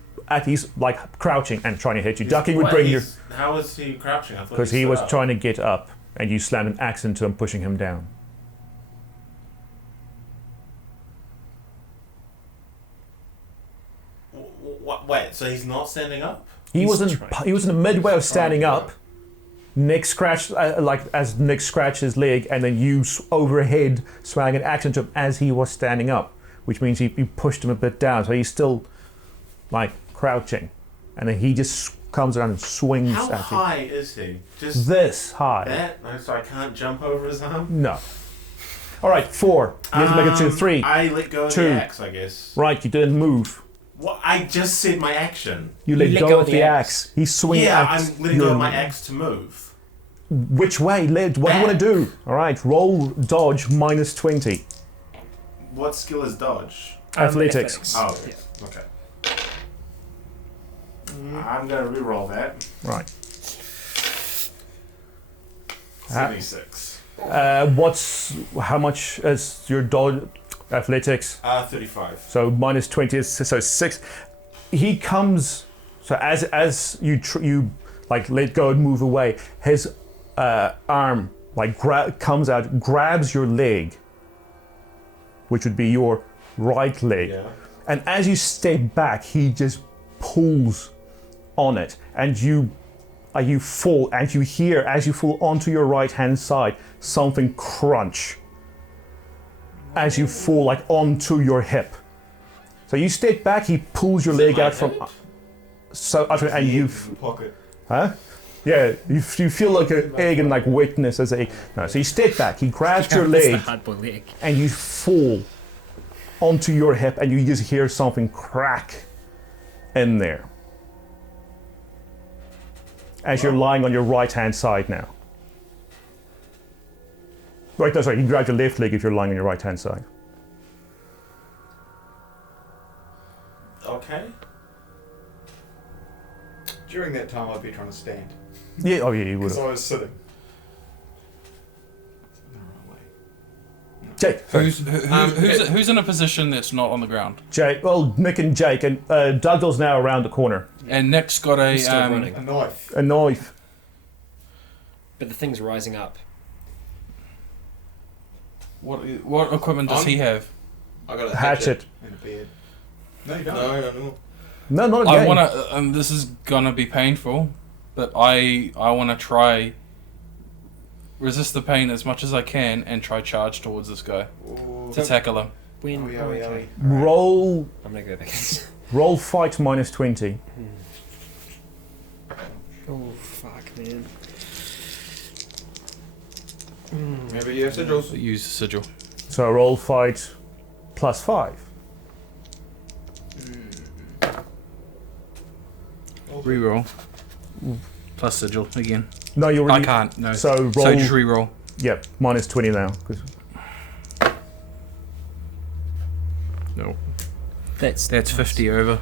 like crouching and trying to hit you. Ducking would bring you How is he crouching? I thought because he stood was up. trying to get up, and you slammed an axe into him, pushing him down. Wait, so he's not standing up? He was in the midway of standing Oh, up. Nick scratched as Nick scratched his leg, and then you overhead swung an axe into him as he was standing up, which means you pushed him a bit down, so he's still like crouching, and then he just comes around and swings How at you. high is he? Just This high? that? No, so I can't jump over his arm? No. All right, 4. You have to make it to 3. I let go of 2. the axe, I guess. Right, you didn't move. What? I just said my action. You let go of the axe. He's swinging Yeah, axe. I'm letting go of my axe to move. Which way? What do you want to do? All right, roll dodge minus 20. What skill is dodge? Athletics. Oh, Yeah. okay. I'm gonna re-roll that. Right. 76. How much is your dodge athletics? 35. So minus 20 is so 6. He comes. So as you like let go and move away, his arm like comes out, grabs your leg, which would be your right leg, Yeah. and as you step back, he just pulls on it, and you fall, and you hear as you fall onto your right hand side something crunch as you fall like onto your hip. So you step back, he pulls your leg out from. So and you, Pocket. huh? Yeah, you feel like an egg and like wetness as a. No, so you step back, he grabs your That's the leg, hard-boiled leg. and you fall onto your hip, and you just hear something crack in there as you're lying on your right hand side now. Right, no, sorry, you grab your left leg if you're lying on your right hand side. Okay. During that time, I'd be trying to stand. Yeah, oh yeah, you would Because have. I was sitting. Jake, Who's in a position that's not on the ground? Jake, well, Nick and Jake, and Douglas now around the corner. And Nick's got a He's still running. A knife. A knife. But the thing's rising up. What equipment does he have? I got a Hatchet. And a beard. No, you don't. No. No, not a I game. want to. This is gonna be painful, but I want to try resist the pain as much as I can and try charge towards this guy Ooh. to tackle him. When? Oh, yeah, oh, yeah. okay. Roll I'm gonna go back. roll fight minus 20. Oh fuck, man. Maybe you have sigils. Use the sigil. So roll fight plus 5. Reroll. Plus sigil again. No, you already. I can't. No. So roll. So just reroll. Yep, minus 20 now. 'Cause No. That's 50 over.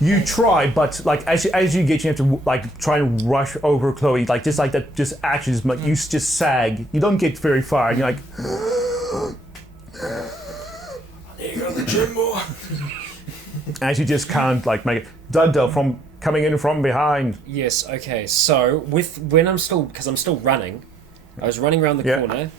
you try, but like as you get, you have to like try and rush over Chloe, like just like that, just actions, like you just sag. You don't get very far. And you're like, I need to go to the gym more. as you just can't like make it. Dudda from coming in from behind. Yes, okay. So when I'm still running, I was running around the Yeah. corner.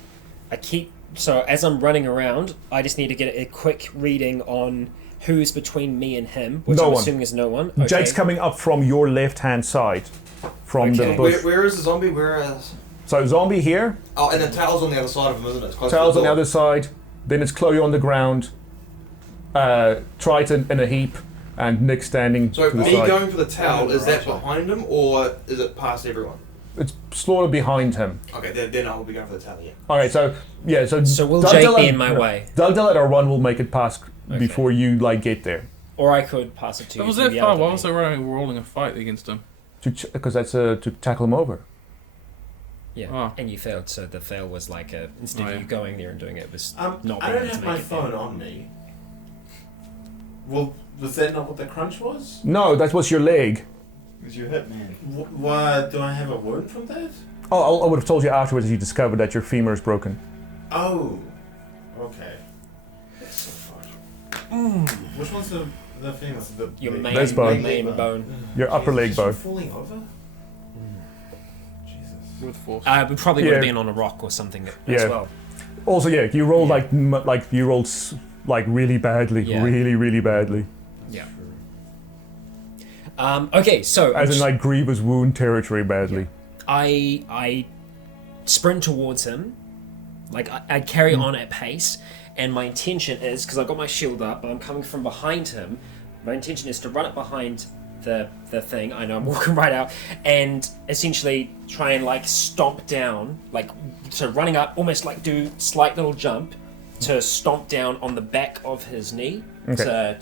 So as I'm running around, I just need to get a quick reading on who's between me and him, which No I'm one. assuming is no one. Okay. Jake's coming up from your left hand side, from the Okay. bush. Where is the zombie? Where is? So zombie here, Oh, and the towel's on the other side of him, isn't it? It's close Tails to on the door. other side. Then it's Chloe on the ground, Triton in a heap, and Nick standing So to the me side. going for the towel, is that behind him or is it past everyone? It's slowly behind him. Okay, then I'll be going for the towel. Yeah. All right, so yeah, So will Doug Jake Dillon- be in my way? Doug Dillon or Run will make it past Okay. before you like get there. Or I could pass it to you. It was to that yell far. at Why me. was I rolling a fight against him? Because that's to tackle him over. Yeah, Oh. and you failed. So the fail was like instead Oh, of yeah. you going there and doing it, it was I not. don't being able have to my make it phone there. on me. Well, was that not what the crunch was? No, that was your leg. Because you're hit, man. Why do I have a wound from that? Oh, I would have told you afterwards as you discovered that your femur is broken. Oh, okay. That's so fucked. Which one's the famous? Your the main, This bone. main bone. Your upper leg bone. Falling over? Jesus. With force. We probably would have Yeah. been on a rock or something as Yeah. well. Also, yeah, you rolled like you rolled really badly, Yeah. really badly. Yeah. Okay, so As in like grievous wound territory badly. I sprint towards him, like I carry on at pace, and my intention is, because I've got my shield up, but I'm coming from behind him, my intention is to run up behind the thing, I know I'm walking right out, and essentially try and like stomp down, like, so running up, almost like do slight little jump, to stomp down on the back of his knee, Okay.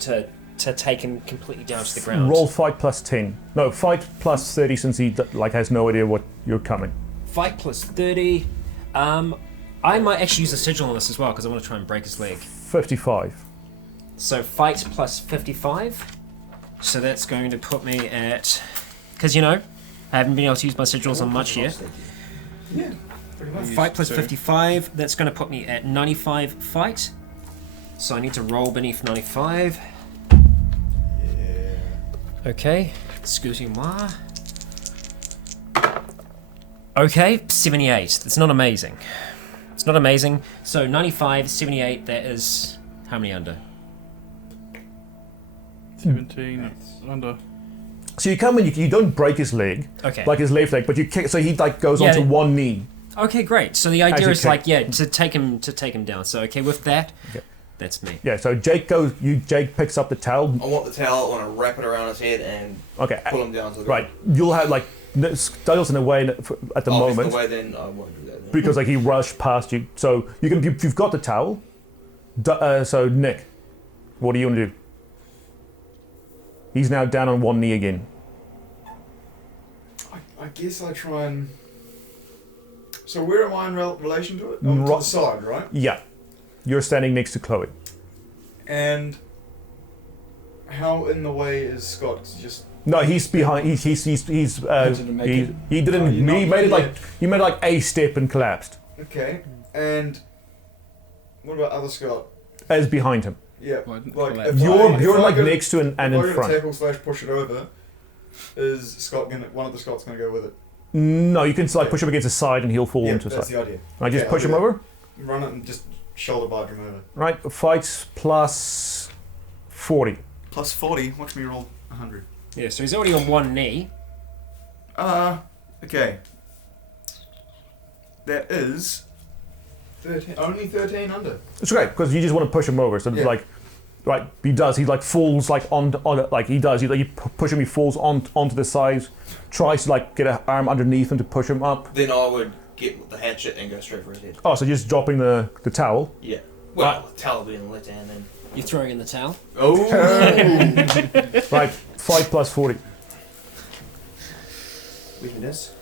to take him completely down to the ground. Roll fight plus 10. No, fight plus 30 since he like has no idea what you're coming. Fight plus 30. I might actually use a sigil on this as well because I want to try and break his leg. 55. So fight plus 55. So that's going to put me at... Because, you know, I haven't been able to use my sigils on much yet. Yeah, pretty much. Fight plus 55. That's going to put me at 95 fight. So I need to roll beneath 95. Yeah. Okay. Excusez-moi. Okay, 78. That's not amazing. It's not amazing. So 95, 78, that is... How many under? 17 under. So you come in, you don't break his leg, Okay. like his left leg, but you kick. So he like goes Yeah, onto they- one knee. Okay, great. So the idea you is kick. like, yeah, to take him down. So okay, with that, Okay. that's me. Yeah. So Jake picks up the towel. I want the towel, I want to wrap it around his head and Okay. pull him down to the Right. You'll have like Douglas in a way at the ground. If moment the way, then I won't do that. Then. because like he rushed past you. So you've got the towel. So Nick, what do you want to do? He's now down on one knee again. I guess I try and. So where am I in relation to it? Oh, to Ro- the side, right? Yeah. You're standing next to Chloe. And how in the way is Scott? 'Cause just No, he's behind. He's Wanted to make it- he didn't. Oh, you're he not- made it like yeah. you made like a step and collapsed. okay. And what about other Scott? As behind him. Yeah, Well, like collapse. if You're I, you're if I like go, next to and if in I go front. to tackle / push it over, is Scott gonna? One of the Scots gonna go with it? No, you can like Yeah. push him against the side and he'll fall Yeah, into the that's side. the idea. I just Yeah, push I'll him do over. Run it and just shoulder barge him over. Right, fights plus 40. Plus 40. Watch me roll 100. Yeah, so he's already on one knee. Okay. That is 13, only 13 under. It's great because you just want to push him over. So Yeah. like, right, he does. He like falls like on it. Like he does. You push him. He falls onto the side. Tries to like get an arm underneath him to push him up. Then I would get the hatchet and go straight for his head. Oh, so just dropping the towel. Yeah. Well, the towel being lit and then. You're throwing in the towel. Oh! Right, fight plus 40. Weakness.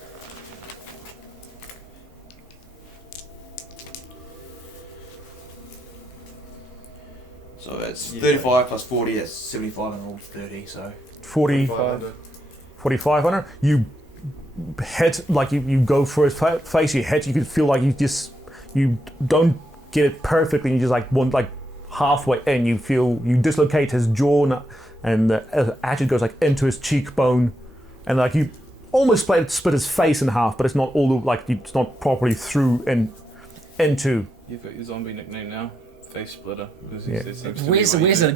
So it's 35 plus 40, that's 75 and I rolled 30, so. 40, 45 on her. You hit, like you go for his face, you hit, you can feel like you don't get it perfectly, you just like want like halfway in, you dislocate his jaw and the hatchet goes like into his cheekbone and like you almost split his face in half, but it's not all like it's not properly through and into. You've got your zombie nickname now, Face Splitter. Because Yeah. it seems to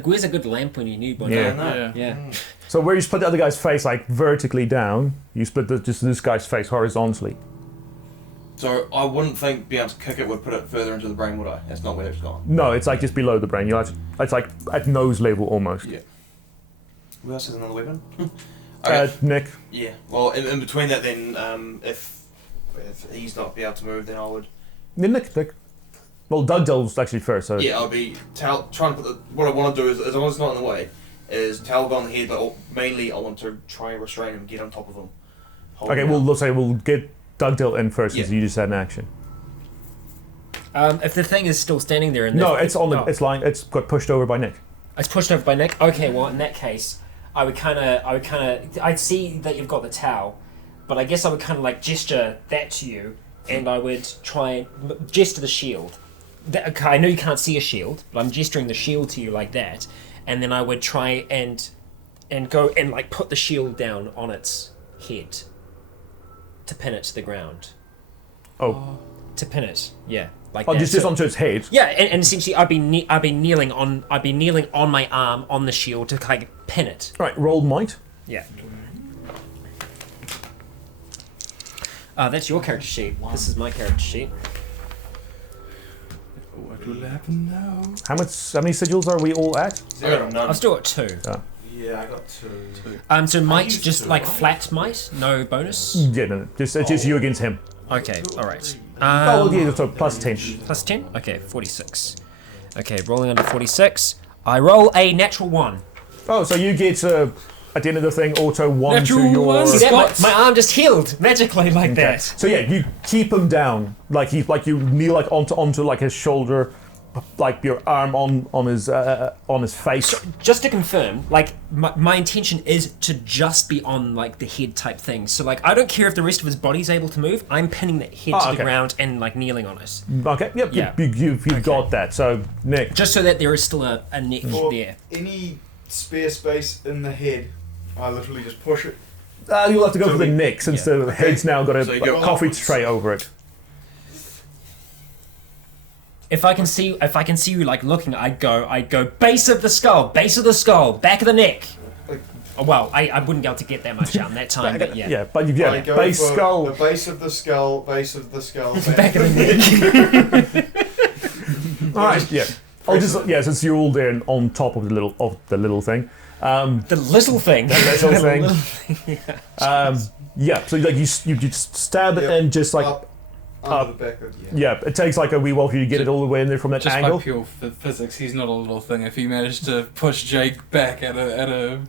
Where's a good lamp when you need one? Yeah. Yeah. Yeah. So where you split the other guy's face like vertically down, you split just this guy's face horizontally. So I wouldn't think being able to kick it would put it further into the brain, would I? That's not where it's gone. No, it's like just below the brain. It's like at nose level almost. Yeah. Who else has another weapon? Nick. Yeah. Well, in between that, then if he's not be able to move, then I would. Yeah, Nick. Well, Doug Dill's actually first. So Yeah, I'll be trying to put the. What I want to do is, as long as it's not in the way, is towel go on the head, but mainly I want to try and restrain him, get on top of him. hold Okay, him well, down. let's say we'll get Doug Dill in first, Yeah. since you just had an action. If the thing is still standing there, and No, it's on the. oh, It's lying. It's got pushed over by Nick. it's pushed over by Nick. Okay, well in that case, I'd see that you've got the towel, but I guess I would kind of like gesture that to you, and I would try and gesture the shield. Okay, I know you can't see a shield, but I'm gesturing the shield to you like that, and then I would try and go and like put the shield down on its head to pin it to the ground. Oh. To pin it, yeah. Like Oh, that. just onto its head. Yeah, and essentially I'd be kneeling on my arm on the shield to kind of pin it. Right, roll might. Yeah. That's your character sheet. This is my character sheet. What will happen now? How many sigils are we all at? 0, none. I'm still at 2. Yeah, I got 2. So might used just to, like right? flat might, no bonus. Yeah, no, it's just you against him. Okay, all right. Oh, well, yeah, so plus 10. Plus 10. Okay, 46. Okay, rolling under 46. I roll a natural 1. Oh, so you get at the end of the thing auto 1 Natural to your. one. See that? Spots. My arm just healed magically like Okay. that. So yeah, you keep him down, like you kneel like onto like his shoulder, like your arm on his face. Just to confirm, like my intention is to just be on like the head type thing. So like I don't care if the rest of his body's able to move. I'm pinning that head to okay. the ground and like kneeling on it, Okay, yep, Yeah. you've got that. So Nick, just so that there is still a neck For there. any spare space in the head, I literally just push it. you'll have to go So for the we- Nick since yeah. the head's now got So you a go coffee upwards. tray over it. If I can see you like looking, I'd go base of the skull, back of the neck. Like- Oh, well, I wouldn't be able to get that much out in that time, but yeah. But I go base for skull. the base of the skull, back of Back of the neck. All right, yeah. I'll just since you're all there and on top of the little thing. The little thing. Little thing. So like you just stab it Yep. and just like up under the back of it takes like a wee while for you to get it all the way in there from that Just angle. by pure physics, he's not a little thing. If he managed to push Jake back at a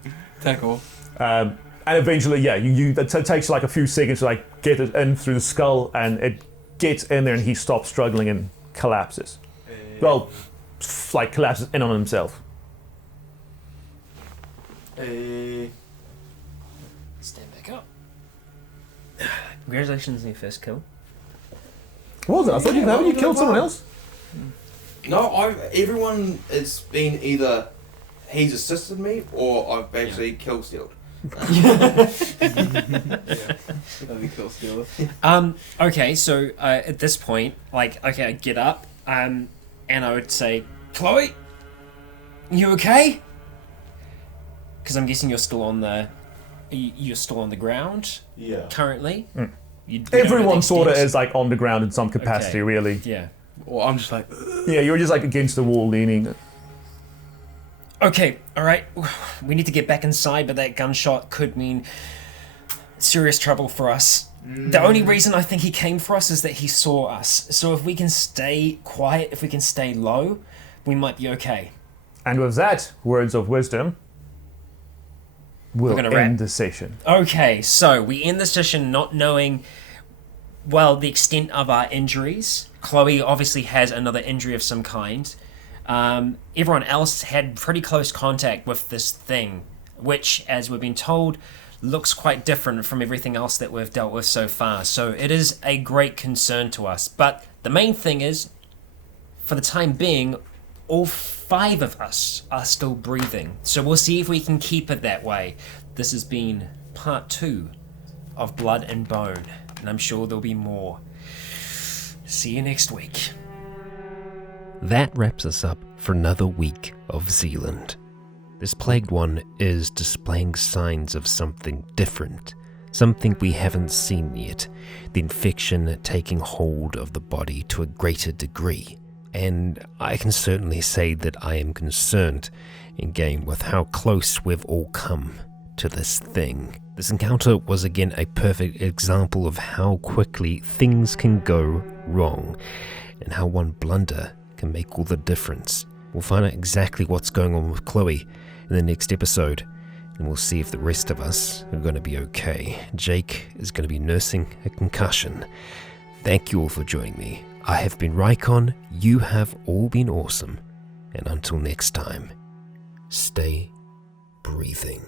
tackle, And eventually, it takes like a few seconds to like get it in through the skull, and it gets in there, and he stops struggling and collapses. Well, like collapses in on himself. Stand back up. Congratulations on your first kill. What was it? I thought haven't you well, killed someone well. else? No, everyone it's been either he's assisted me or I've actually kill stealed. Okay, so at this point, like, okay, I get up, and I would say, Chloe, you okay? Because I'm guessing you're still on the ground Yeah. currently. You don't know the Everyone sort of extent. is like on the ground in some capacity, Okay. really. Yeah. or I'm just like, Yeah, you're just like against the wall leaning. Okay, all right. We need to get back inside, but that gunshot could mean serious trouble for us. The only reason I think he came for us is that he saw us. So if we can stay quiet, if we can stay low, we might be okay. And with that, words of wisdom, we'll gonna end wrap. the session. Okay, so we end the session not knowing, well, the extent of our injuries. Chloe obviously has another injury of some kind. Everyone else had pretty close contact with this thing, which, as we've been told, looks quite different from everything else that we've dealt with so far. So it is a great concern to us. But the main thing is, for the time being, all 5 of us are still breathing. So we'll see if we can keep it that way. This has been part 2 of Blood and Bone, and I'm sure there'll be more. See you next week. That wraps us up for another week of Zealand. This plagued one is displaying signs of something different, something we haven't seen yet, the infection taking hold of the body to a greater degree. And I can certainly say that I am concerned in game with how close we've all come to this thing. This encounter was again a perfect example of how quickly things can go wrong, and how one blunder can make all the difference. We'll find out exactly what's going on with Chloe in the next episode, and we'll see if the rest of us are going to be okay. Jake is going to be nursing a concussion. Thank you all for joining me. I have been Rycon, you have all been awesome, and until next time, stay breathing.